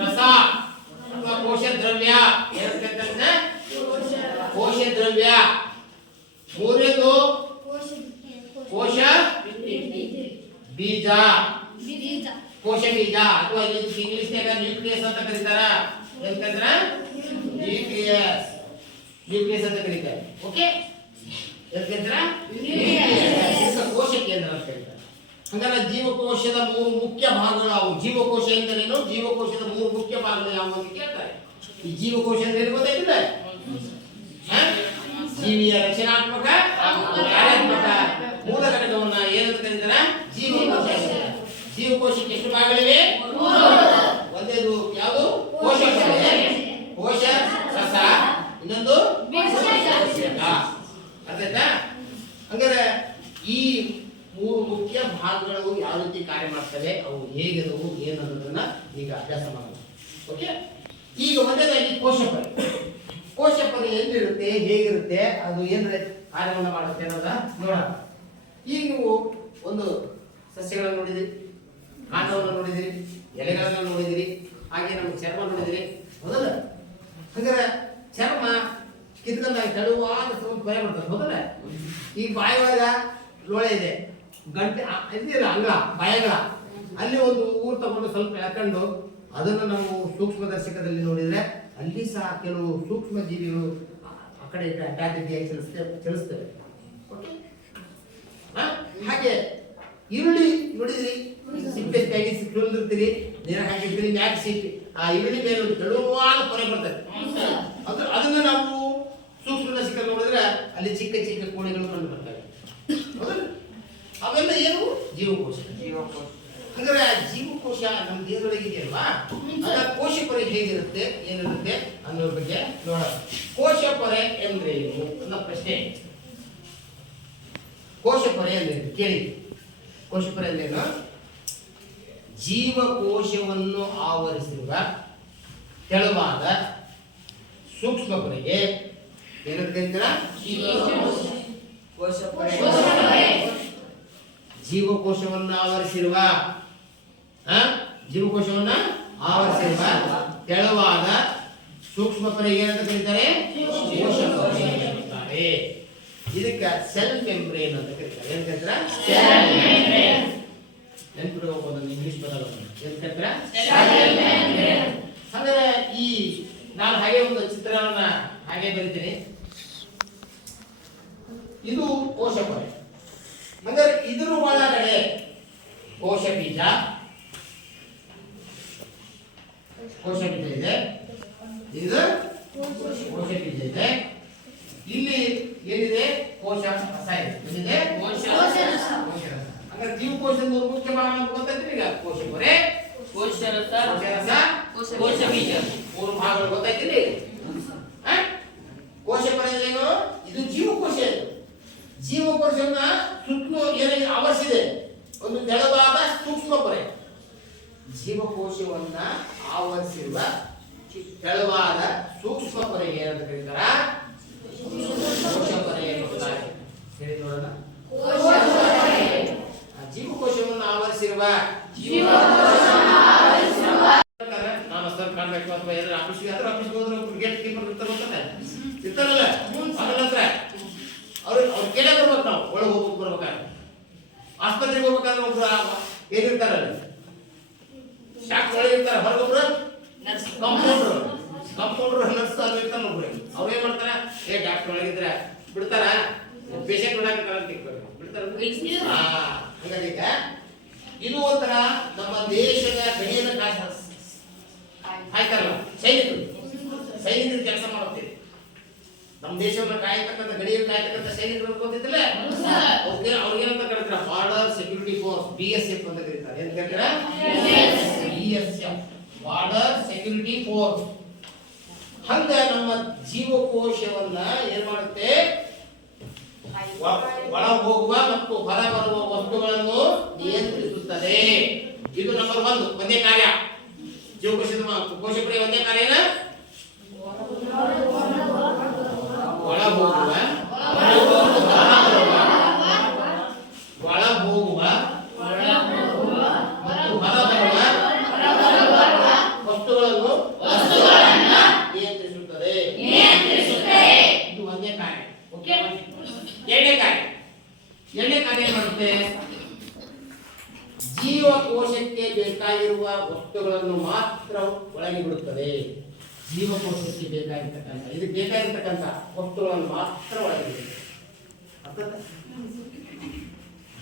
ರಸ ಅಥವಾ ಕೋಶ ದ್ರವ್ಯ. ಕೋಶ ದ್ರವ್ಯ. ಮೂರನೇದು ಕೋಶ ಬೀಜ. ಕೋಶ ಬೀಜ ಅಥವಾ ಇಂಗ್ಲಿಷ್ ನ್ಯೂಕ್ಲಿಯಸ್ ಅಂತ ಕರೀತಾರ. ಯಾಕಂದ್ರೆ ನ್ಯೂಕ್ಲಿಯಸ್ ಅಂತ ಕರೀತಾರೆ. ಓಕೆ, ಯಾಕಂದ್ರೆ ಕೋಶ ಕೇಂದ್ರ ಅಂತ ಕರೀತಾರೆ. ಹಂಗಾರೆ ಜೀವಕೋಶದ 3 ಮುಖ್ಯ ಭಾಗಗಳು ಅವು. ಜೀವಕೋಶ ಎಂದರೇನು? ಜೀವಕೋಶದ 3 ಮುಖ್ಯ ಭಾಗಗಳು ಯಾವುವು ಅಂತ ಕೇಳ್ತಾರೆ. ಈ ಜೀವಕೋಶ ಅಂದ್ರೆ ಗೊತ್ತಾಯ್ತಿಲ್ಲ? ಜೀವಿಯ ರಚನಾತ್ಮಕ ಕಾರ್ಯಾತ್ಮಕ ಮೂಲ ಘಟಕವನ್ನ ಏನಂತ ಕರೀತಾರೆ? ಜೀವಕೋಶ. ಜೀವಕೋಶಕ್ಕೆ ಎಷ್ಟು ಭಾಗಗಳಿವೆ? 3. ಒಂದೇದು ಯಾವುದು? ಕೋಶ ರಸ, ಇನ್ನೊಂದು ಅರ್ಥಾಯ್ತಾ? ಹಂಗಾರೆ ಈ 3 ಮುಖ್ಯ ಭಾಗಗಳು ಯಾವ ರೀತಿ ಕಾರ್ಯ ಮಾಡ್ತವೆ, ಅವು ಹೇಗಿದವು ಏನನ್ನೋದನ್ನ ಈಗ ಅಭ್ಯಾಸ ಮಾಡೋಣ. ಓಕೆ, ಈಗ ಮೊದಲಾಗಿ ಕೋಶಪರಿ. ಕೋಶಪರಿ ಎಲ್ಲಿರುತ್ತೆ, ಹೇಗಿರುತ್ತೆ, ಅದು ಏನು ಕಾರ್ಯವನ್ನು ಮಾಡುತ್ತೆ ಅನ್ನೋದ ನೋಡೋಣ. ಈಗ ನೀವು ಒಂದು ಸಸ್ಯಗಳನ್ನು ನೋಡಿದಿರಿ, ಕಾಂಡವನ್ನು ನೋಡಿದಿರಿ, ಎಲೆಗಳನ್ನು ನೋಡಿದಿರಿ, ಹಾಗೆ ನಮ್ಮ ಚರ್ಮ ನೋಡಿದಿರಿ. ಹೌದಲ್ಲ? ಹಾಗಾದ್ರೆ ಚರ್ಮ ಕಿತ್ಕೊಂಡಾಗ ತೆಳುವಾದ ಸ್ವಲ್ಪ ಭಯ ಬರ್ತದೆ ಹೌದಲ್ಲ. ಈ ಬಾಯಿ ಒಳಗ ಲೋಳೆ ಇದೆ, ಗಂಟೆ ಇದಿಲ್ಲ ಅಂಗಳ ಬಾಯಗಳ ಅಲ್ಲಿ ಒಂದು ಊರು ತಗೊಂಡು ಸ್ವಲ್ಪ ಎಳ್ಕೊಂಡು ಅದನ್ನು ನಾವು ಸೂಕ್ಷ್ಮದರ್ಶಕದಲ್ಲಿ ನೋಡಿದ್ರೆ ಅಲ್ಲಿ ಸಹ ಕೆಲವು ಸೂಕ್ಷ್ಮ ಜೀವಿಗಳು ಆ ಕಡೆ ಅಡ್ಡಾದಿಡ್ಡಿಯಾಗಿ ಚಲಿಸ್ತವೆ. ಹಾಗೆ ಈರುಳ್ಳಿ ನೋಡಿದ್ರಿ, ಸಿಪ್ಪೆಗಾಗಿ ಸಿಕ್ಕಿರ್ತೀರಿ, ನೀರು ಹಾಕಿರ್ತೀರಿ, ಮ್ಯಾಕ್ ಸಿಪ್ಪಿ ಆ ಈರುಳ್ಳಿ ಮೇಲೆ ಒಂದು ತೆಳುವಾದ ಪೊರೆ ಬರ್ತದೆ. ಅದನ್ನ ನಾವು ಸೂಕ್ಷ್ಮದರ್ಶಕ ನೋಡಿದ್ರೆ ಅಲ್ಲಿ ಚಿಕ್ಕ ಚಿಕ್ಕ ಕೋಣೆಗಳು ಕಂಡು ಬರ್ತವೆ. ಅವೆಲ್ಲ ಏನು ಜೀವಕೋಶ. ಹಾಗಾದ್ರೆ ಜೀವಕೋಶ ನಮ್ಮ ದೇಹದೊಳಗೆ ಇದೆಯಲ್ವಾ, ಅದರ ಕೋಶ ಪೊರೆ ಹೇಗಿರುತ್ತೆ ಏನಿರುತ್ತೆ ಅನ್ನೋದ್ರ ಬಗ್ಗೆ ನೋಡೋಣ. ಕೋಶ ಪೊರೆ ಅಂದ್ರೆ ಏನು ಅನ್ನೋ ಪ್ರಶ್ನೆ. ಕೋಶ ಪೊರೆ ಅಂದ್ರೆ ಕೇಳಿ. ಕೋಶ ಪೊರೆ ಅಂದ್ರೇನು? ಜೀವಕೋಶವನ್ನು ಆವರಿಸಿರುವ ತೆಳುವಾದ ಸೂಕ್ಷ್ಮ ಪೊರೆಗೆ ಏನಂತ ಕರೀತೀರಾ? ಜೀವಕೋಶವನ್ನು ಆವರಿಸಿರುವ ಜೀವಕೋಶವನ್ನ ಆವರಿಸಿರುವ ತೆಳುವಾದ ಸೂಕ್ಷ್ಮ ಪೊರೆ ಏನಂತ ಕರೀತಾರೆ? ಕೋಶ ಪೊರೆ ಅಂತಾರೆ. ಇದಕ್ಕೆ ಸೆಲ್ ಮೆಂಬ್ರೇನ್ ಅಂತ ಕರೀತಾರೆ. ಏನ್ ಕರೀತಾರೆ? Cell membrane. ನೆನಪಿಟ್ಕೋಬಹುದು, ಇಂಗ್ಲಿಷ್ ಬರಲ್ಲ. ಏನ್ ಕರೀತಾರೆ? Cell membrane. ಹಾಗಾದ್ರೆ ಈ ನಾನು ಹಾಗೆ ಒಂದು ಚಿತ್ರವನ್ನ ಹಾಗೆ ಬರೀತೀನಿ. ಇದು ಕೋಶ ಪೊರೆ. ಹಾಗಾದ್ರೆ ಇದ್ರ ಒಳಗಡೆ ಕೋಶ ಬೀಜ ಇದೆ, ಇದು ಕೋಶ ಬೀಜ ಇದೆ. ಇಲ್ಲಿ ಏನಿದೆ? ಕೋಶ ರಸ ಇದೆ. ಏನಿದೆ? ಕೋಶ ರಸ. ಹಾಗಾದ್ರೆ ಜೀವಕೋಶದ ಮೂರು ಮುಖ್ಯ ಭಾಗ ಅಂತ ಗೊತ್ತಾಯ್ತು ಈಗ. ಕೋಶ ಪೊರೆ, ಕೋಶ ರಸ, ಕೋಶ ಬೀಜ, ಮೂರು ಭಾಗಗಳು ಗೊತ್ತಾಯ್ತಿರಿ. ಕೋಶ ಪೊರೆ ಏನು? ಇದು ಜೀವಕೋಶ. ಜೀವಕೋಶವನ್ನ ಸುತ್ತಲೂ ಏನಾಗಿ ಆವರಿಸಿದೆ ಒಂದು ತೆಳುವಾದ ಸೂಕ್ಷ್ಮ ಪೊರೆ. ಜೀವಕೋಶವನ್ನ ಆವರಿಸಿರುವ ತೆಳುವಾದ ಸೂಕ್ಷ್ಮ ಪೊರೆಗೆ ಏನಂತ ಕರೀತಾರ? ಕೋಶ ಪೊರೆ ಎನ್ನುತ್ತಾರೆ. ಹೇಳಿ ನೋಡೋಣ. ಜೀವಕೋಶವನ್ನು ಆವರಿಸಿರುವ ನಾನು ಸರ್ ಕಾಣ್ಬೇಕು ಅಥವಾ ಏನಾದ್ರು ಆಫೀಸ್ಗೆ ಆದ್ರೆ ಆಫೀಸ್ಗೆ ಹೋದ್ರೆ ಗೇಟ್ ಕೀಪರ್ ಇರ್ತಾರಲ್ಲ, ಅದರ ಹತ್ರ ಅವ್ರು ಕೇಳೇ ಬರ್ಬೇಕು. ನಾವು ಒಳಗೆ ಹೋಗ್ಬೇಕು ಬರ್ಬೇಕಾದ್ರೆ, ಆಸ್ಪತ್ರೆಗೆ ಹೋಗ್ಬೇಕಾದ್ರೆ ಒಬ್ರು ಏನಿರ್ತಾರಲ್ಲ, ಡಾಕ್ಟರ್ ಒಳಗೆ ಇರ್ತಾರೆ, ಹೊರಗೊಬ್ರು ಕಂಪೌಂಡ್ರು ನರ್ಸ್ ಅದು ಇರ್ತಾರ ಒಬ್ರು. ಅವ್ರು ಏನ್ ಮಾಡ್ತಾರ? ಡಾಕ್ಟರ್ ಒಳಗಿದ್ರೆ ಬಿಡ್ತಾರ, ಪೇಷಂಟ್ ಬಿಡ್ತಾರ. ಹಂಗಾಗಿ ಇದು ಒಂಥರ ನಮ್ಮ ದೇಶದ ಗಡಿಯನ್ನು ಕಾಯ್ತಾರಲ್ಲ ಸೈನಿಕರು ಕೆಲಸ ಮಾಡುತ್ತೀರಿ. ನಮ್ಮ ದೇಶವನ್ನು ಕಾಯತಕ್ಕಂಥ ಗಡಿಯನ್ನು ಕಾಯತಕ್ಕಂಥ ಸೈನಿಕರು ಗೊತ್ತಿಲ್ಲ, ಅವ್ರಿಗೇನಂತ ಕರೀತಾರೆ? ಬಾರ್ಡರ್ ಸೆಕ್ಯೂರಿಟಿ ಫೋರ್ಸ್, BSF ಅಂತ ಕರೀತಾರೆ. ಏನ್ ಕರೀತಾರೆ? BSF, border security force. ಹಂಗ ನಮ್ಮ ಜೀವಕೋಶವನ್ನ ಏನ್ ಮಾಡುತ್ತೆ? ಒಳ ಹೋಗುವ ಮತ್ತು ಹೊರ ಬರುವ ವಸ್ತುಗಳನ್ನು ನಿಯಂತ್ರಿಸುತ್ತದೆ. ಇದು ನಂಬರ್ 1 ಒಂದೇ ಕಾರ್ಯ. ಜೀವಕೋಶದ ಕೋಶ ಪೊರೆ ಒಂದೇ ಕಾರ್ಯನ ಒಳ ಹೋಗುವ ಮತ್ತು ಹೊರ ಬರುವ ವಸ್ತುಗಳನ್ನು ನಿಯಂತ್ರಿಸುತ್ತದೆ. ಇದು ಒಂದೇ ಕಾರ್ಯ. ಎರಡನೇ ಕಾರ್ಯ ಏನ್ ಮಾಡುತ್ತೆ? ಜೀವಕೋಶಕ್ಕೆ ಬೇಕಾಗಿರುವ ವಸ್ತುಗಳನ್ನು ಮಾತ್ರ ಒಳಗೆ ಬಿಡುತ್ತದೆ. ಜೀವಕೋಶಕ್ಕೆ ಬೇಕಾಗಿರ್ತಕ್ಕಂಥ ಇದಕ್ಕೆ ಬೇಕಾಗಿರ್ತಕ್ಕಂಥ ವಸ್ತುಗಳನ್ನು ಮಾತ್ರ ಒಳಗೆ ಬಿಡುತ್ತದೆ.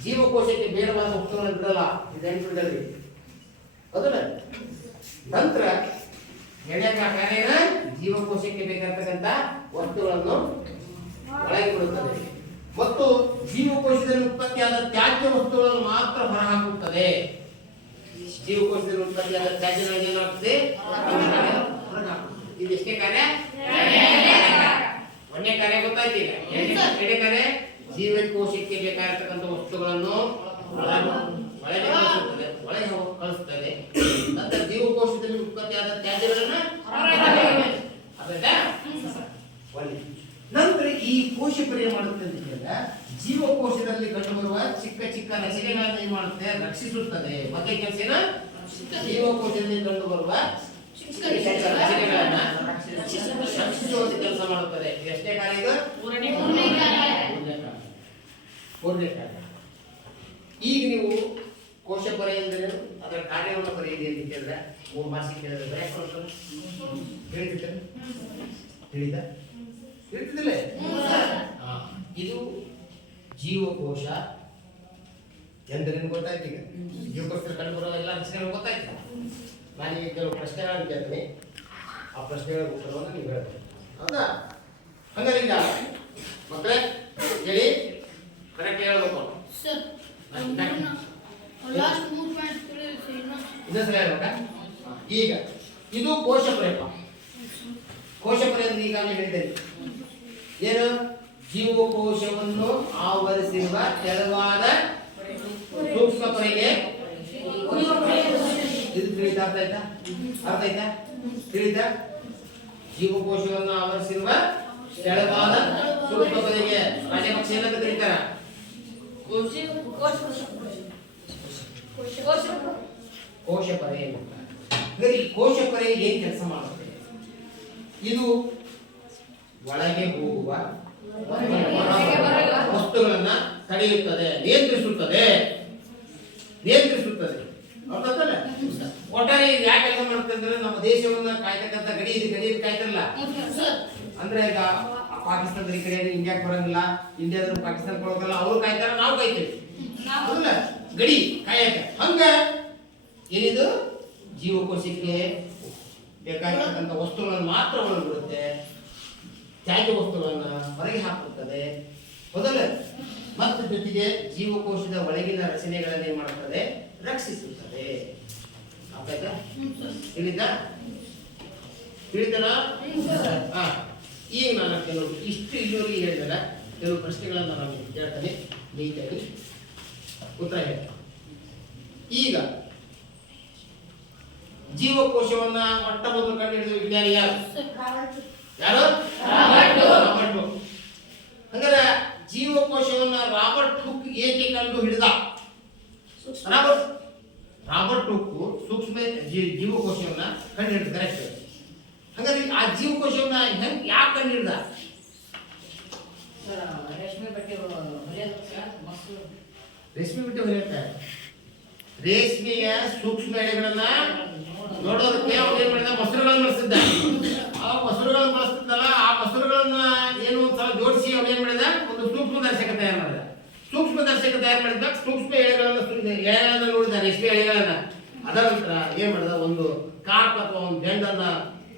ಜೀವಕೋಶಕ್ಕೆ ಬೇಡವಾದ ವಸ್ತುಗಳನ್ನು ಬಿಡಲ್ಲ. ಇದನ್ನು ಬಿಡಲಿ ಅದಲ್ಲ. ನಂತರ ಎರಡನೇ ಕಾರ್ಯನ ಜೀವಕೋಶಕ್ಕೆ ಬೇಕಾಗಿರ್ತಕ್ಕಂಥ ವಸ್ತುಗಳನ್ನು ಒಳಗೆ ಬಿಡುತ್ತದೆ ಮತ್ತು ಜೀವಕೋಶದಲ್ಲಿ ಉತ್ಪತ್ತಿಯಾದ ತ್ಯಾಜ್ಯ ವಸ್ತುಗಳನ್ನು ಮಾತ್ರ ಹೊರಹಾಕುತ್ತದೆ. ಜೀವಕೋಶದಲ್ಲಿ ಉತ್ಪತ್ತಿಯಾದ ತ್ಯಾಜ್ಯಗಳನ್ನು ಏನಾಗ್ತದೆ? ಹೊರಹಾಕುತ್ತದೆ. ಇದು ಎಷ್ಟೇ ಕಾರ್ಯ? ಒಂದನೇ ಕಾರ್ಯ ಗೊತ್ತಾಯ್ತು. ಈಗ ಎರಡನೇ ಕಾರ್ಯ ಜೀವಕೋಶಕ್ಕೆ ಬೇಕಾಗಿರ್ತಕ್ಕಂಥ ವಸ್ತುಗಳನ್ನು ಒಳಗೆ ಕಳಿಸ್ತದೆ. ನಂತರ ಜೀವಕೋಶದಲ್ಲಿ ಉತ್ಪತ್ತಿಯಾದ ತ್ಯಾಜ್ಯಗಳನ್ನ ನಂತರ ಈ ಕೋಶ ಪೊರೆ ಮಾಡುತ್ತೆ ಅಂತ ಹೇಳಿದ್ರೆ ಜೀವಕೋಶದಲ್ಲಿ ಕಂಡುಬರುವ ಚಿಕ್ಕ ಚಿಕ್ಕ ರಚನೆಗಳನ್ನು ಏನ್ ಮಾಡುತ್ತೆ? ರಕ್ಷಿಸುತ್ತದೆ. ಮತ್ತೆ ಕೆಲಸ ಜೀವಕೋಶದಲ್ಲಿ ಕಂಡುಬರುವ ರಚನೆಗಳನ್ನ ರಕ್ಷಿಸುವಂತ ಕೆಲಸ ಮಾಡುತ್ತದೆ. ಎಷ್ಟೇ ಕಾರ್ಯ ಇದು? ಮೂರನೇ ಕಾರ್ಯ. ಈಗ ನೀವು ಕೋಶ ಪೊರೆ ಎಂದರೆ ಅದರ ಕಾರ್ಯವನ್ನು ಬರೆಯಿರಿ ಅಂತ ಕೇಳಿದ್ರೆ 3 ಮಾರ್ಕ್ಸ್ ಕೇಳಿದ್ರೆ ಬರೆಯಕ್ಕೆ ಬರ್ತದೆ? ತಿಳಿದಿಲ್ಲ? ಇದು ಜೀವಕೋಶ ಎಂದರೇನು ಗೊತ್ತಾಯ್ತು. ಈಗ ಜೀವಕೋಶದಲ್ಲಿ ಕಂಡು ಬರುವ ಎಲ್ಲ ರಚನೆಗಳು ಗೊತ್ತಾಯ್ತು. ನಾನೀಗ ಕೆಲವು ಪ್ರಶ್ನೆಗಳನ್ನು ಕೇಳ್ತೀನಿ, ಆ ಪ್ರಶ್ನೆಗಳ ಉತ್ತರವನ್ನು ನೀವು ಹೇಳ್ತೀವಿ, ಹೌದಾ? ಹಂಗಾರೆ ಈಗ ಮಕ್ಕಳೇ ಹೇಳಿ, ಕರೆಕ್ಟ್ ಹೇಳ್ಬೇಕು. ಇನ್ನೊಂದ್ಸಲ ಹೇಳ್ಬೇಕಾ? ಈಗ ಇದು ಕೋಶ ಪೊರೆಪ್ಪ. ಕೋಶ ಪೊರೆ ಅಂದ್ರೆ ಈಗಾಗಲೇ ಹೇಳಿದ್ದೇನೆ, ಏನು? ಜೀವಕೋಶವನ್ನು ಆವರಿಸಿರುವ ತೆಳುವಾದ ಸೂಕ್ಷ್ಮ ಪೊರೆಗೆ ಇದು ತಿಳಿತಾ? ಅರ್ಥ ಆಯ್ತಾ? ತಿಳಿತಾ? ಜೀವಕೋಶವನ್ನು ಆವರಿಸಿರುವ ತೆಳುವಾದ ಸೂಕ್ಷ್ಮ ಪೊರೆಗೆ ರಾಜಪಕ್ಷ ಏನಂತ ಕರೀತಾರ? ಕೋಶ ಪೊರೆ. ಈ ಕೋಶ ಪೊರೆ ಏನ್ ಕೆಲಸ ಮಾಡುತ್ತದೆ? ಇದು ಒಳಗೆ ಹೋಗುವ ವಸ್ತುಗಳನ್ನ ತಡೆಯುತ್ತದೆ, ನಿಯಂತ್ರಿಸುತ್ತದೆ. ಅರ್ಥಾಯ್ತಲ್ಲ? ಒಟ್ಟಾರೆ ಯಾಕೆ ಕೆಲಸ ಮಾಡುತ್ತೆ ಅಂದ್ರೆ ನಮ್ಮ ದೇಶವನ್ನ ಕಾಯ್ತಕ್ಕಂಥ ಗಡಿ ಕಾಯ್ತಿರಲ್ಲ ಅಂದ್ರೆ ಈಗ ಪಾಕಿಸ್ತಾನದ ಈ ಕಡೆ ಇಂಡಿಯಾಕ್ಕೆ ಬರಂಗಿಲ್ಲ, ಇಂಡಿಯಾದ ಪಾಕಿಸ್ತಾನಕ್ಕೆ ಬರೋದಲ್ಲ, ಅವ್ರು ಕಾಯ್ತಾರ, ನಾವು ಕಾಯ್ತೇವೆ, ಹೌದಲ್ಲ? ಗಡಿ ಕಾಯಕ. ಹಂಗ ಏನಿದು ಜೀವಕೋಶಕ್ಕೆ ಬೇಕಾಗಿರ್ತಕ್ಕಂಥ ವಸ್ತುಗಳನ್ನು ಮಾತ್ರ ಒಳಗಿರುತ್ತೆ, ತ್ಯಾಜ್ಯ ವಸ್ತುಗಳನ್ನ ಹೊರಗೆ ಹಾಕುತ್ತದೆ, ಹೌದಲ್ಲ? ಮತ್ತು ಜೊತೆಗೆ ಜೀವಕೋಶದ ಒಳಗಿನ ರಚನೆಗಳನ್ನು ಏನ್ ಮಾಡುತ್ತದೆ? ರಕ್ಷಿಸುತ್ತದೆ. ತಿಳಿತನ? ಈಗ ನಾನು ಕೆಲವು ಇಷ್ಟು ಇಲ್ಲಿವರೆಗೆ ಹೇಳಿದಲ್ಲ, ಕೆಲವು ಪ್ರಶ್ನೆಗಳನ್ನು ನಾನು ಕೇಳ್ತಾನೆ, ನೀಟಾಗಿ ಉತ್ತರ ಹೇಳ್ತಾನೆ. ಈಗ ಜೀವಕೋಶವನ್ನ ಮೊಟ್ಟ ಮೊದಲು ಕಂಡು ಹಿಡಿದ ವಿಜ್ಞಾನಿ ಯಾರು? ರಾಬರ್ಟ್. ಹಂಗಾರೆ ಜೀವಕೋಶವನ್ನ ರಾಬರ್ಟ್ ಹುಕ್ ಏಕೆ ಕಂಡು ಹಿಡಿದ? ರಾಬರ್ಟ್ ಹುಕ್ ಸೂಕ್ಷ್ಮ ಜೀವಕೋಶವನ್ನ ಕಂಡು ಹಿಡಿದ, ಕರೆಕ್ಟ್. ಹಂಗಾರೆ ಆ ಜೀವಕೋಶವನ್ನ ಯಾಕೆ ಕಂಡು ಹಿಡಿದ? ರೇಷ್ಮೆ ಬಟ್ಟೆ ಹೊಲಿಯುತ್ತೆ. ರೇಷ್ಮೆಯ ಸೂಕ್ಷ್ಮ ಎಳೆಗಳನ್ನ ನೋಡೋದಕ್ಕೆ ಅವ್ರು ಏನ್ ಮಾಡಿದ? ಮೊಸರುಗಳನ್ನು ಬಳಸಿದ್ದ. ಆ ಮೊಸರುಗಳನ್ನು ಬಳಸ್ತಿದ್ದಲ್ಲ, ಆ ಮೊಸರುಗಳನ್ನ ಏನು ಒಂದ್ಸಲ ಜೋಡಿಸಿ ಅವ್ರು ಏನ್ ಮಾಡಿದ? ಒಂದು ಸೂಕ್ಷ್ಮದರ್ಶಕ ತಯಾರು ಮಾಡಿದ. ಸೂಕ್ಷ್ಮದರ್ಶಕ ತಯಾರು ಮಾಡಿದ ಸೂಕ್ಷ್ಮ ಎಳೆಗಳನ್ನ ನೋಡಿದ, ರೇಷ್ಮೆ ಎಳೆಗಳನ್ನ. ಅದರ ನಂತರ ಏನ್ ಮಾಡಿದ? ಒಂದು ಕಾರ್ಪ್ ಅಥವಾ ಒಂದು ಬೆಂಡನ್ನ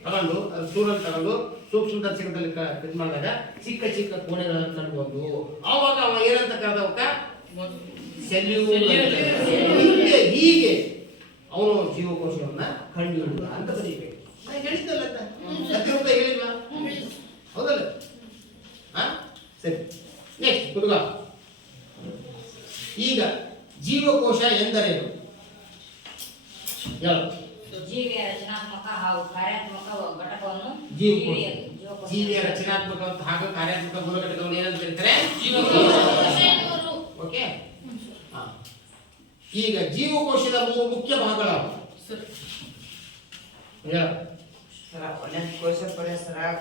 ತಗೊಂಡು, ಅದು ಸೂರನ್ನು ತಗೊಂಡು ಸೂಕ್ಷ್ಮದರ್ಶಕದಲ್ಲಿ ಇದು ಮಾಡಿದಾಗ ಚಿಕ್ಕ ಚಿಕ್ಕ ಕೋಣೆಗಳನ್ನು ಕಂಡು ಬಂದು, ಆವಾಗ ಅವ ಏನಂತ ಕರೆದವಕ್ಕ? ಹೀಗೆ ಅವನು ಜೀವಕೋಶವನ್ನ ಕಂಡು ಹಿಡಿದ ಅಂತ ಬರೀಬೇಕು. ಹೇಳಿದ್ದಲ್ಲ, ಹೇಳಿಲ್ವಾ? ಹೌದಲ್ಲ? ಸರಿ, ನೆಕ್ಸ್ಟ್ ಹುಡುಗ. ಈಗ ಜೀವಕೋಶ ಎಂದರೇನು? ಜೀವಿಯ ರಚನಾತ್ಮಕ ಹಾಗೂ ಕಾರ್ಯಾತ್ಮಕ ಘಟಕವನ್ನು ಜೀವಿಯ ರಚನಾತ್ಮಕ ಹಾಗೂ ಕಾರ್ಯಾತ್ಮಕ ಮೂಲ ಘಟಕವನ್ನು ಏನಂತ ಕರೀತಾರೆ? ಜೀವಕೋಶ. ಓಕೆ. ಈಗ ಜೀವಕೋಶದ 3 ಮುಖ್ಯ ಭಾಗಗಳು. ಸರ್, ಒಂದೇ ಕೋಶ ಪೊರೆ ಸರ್.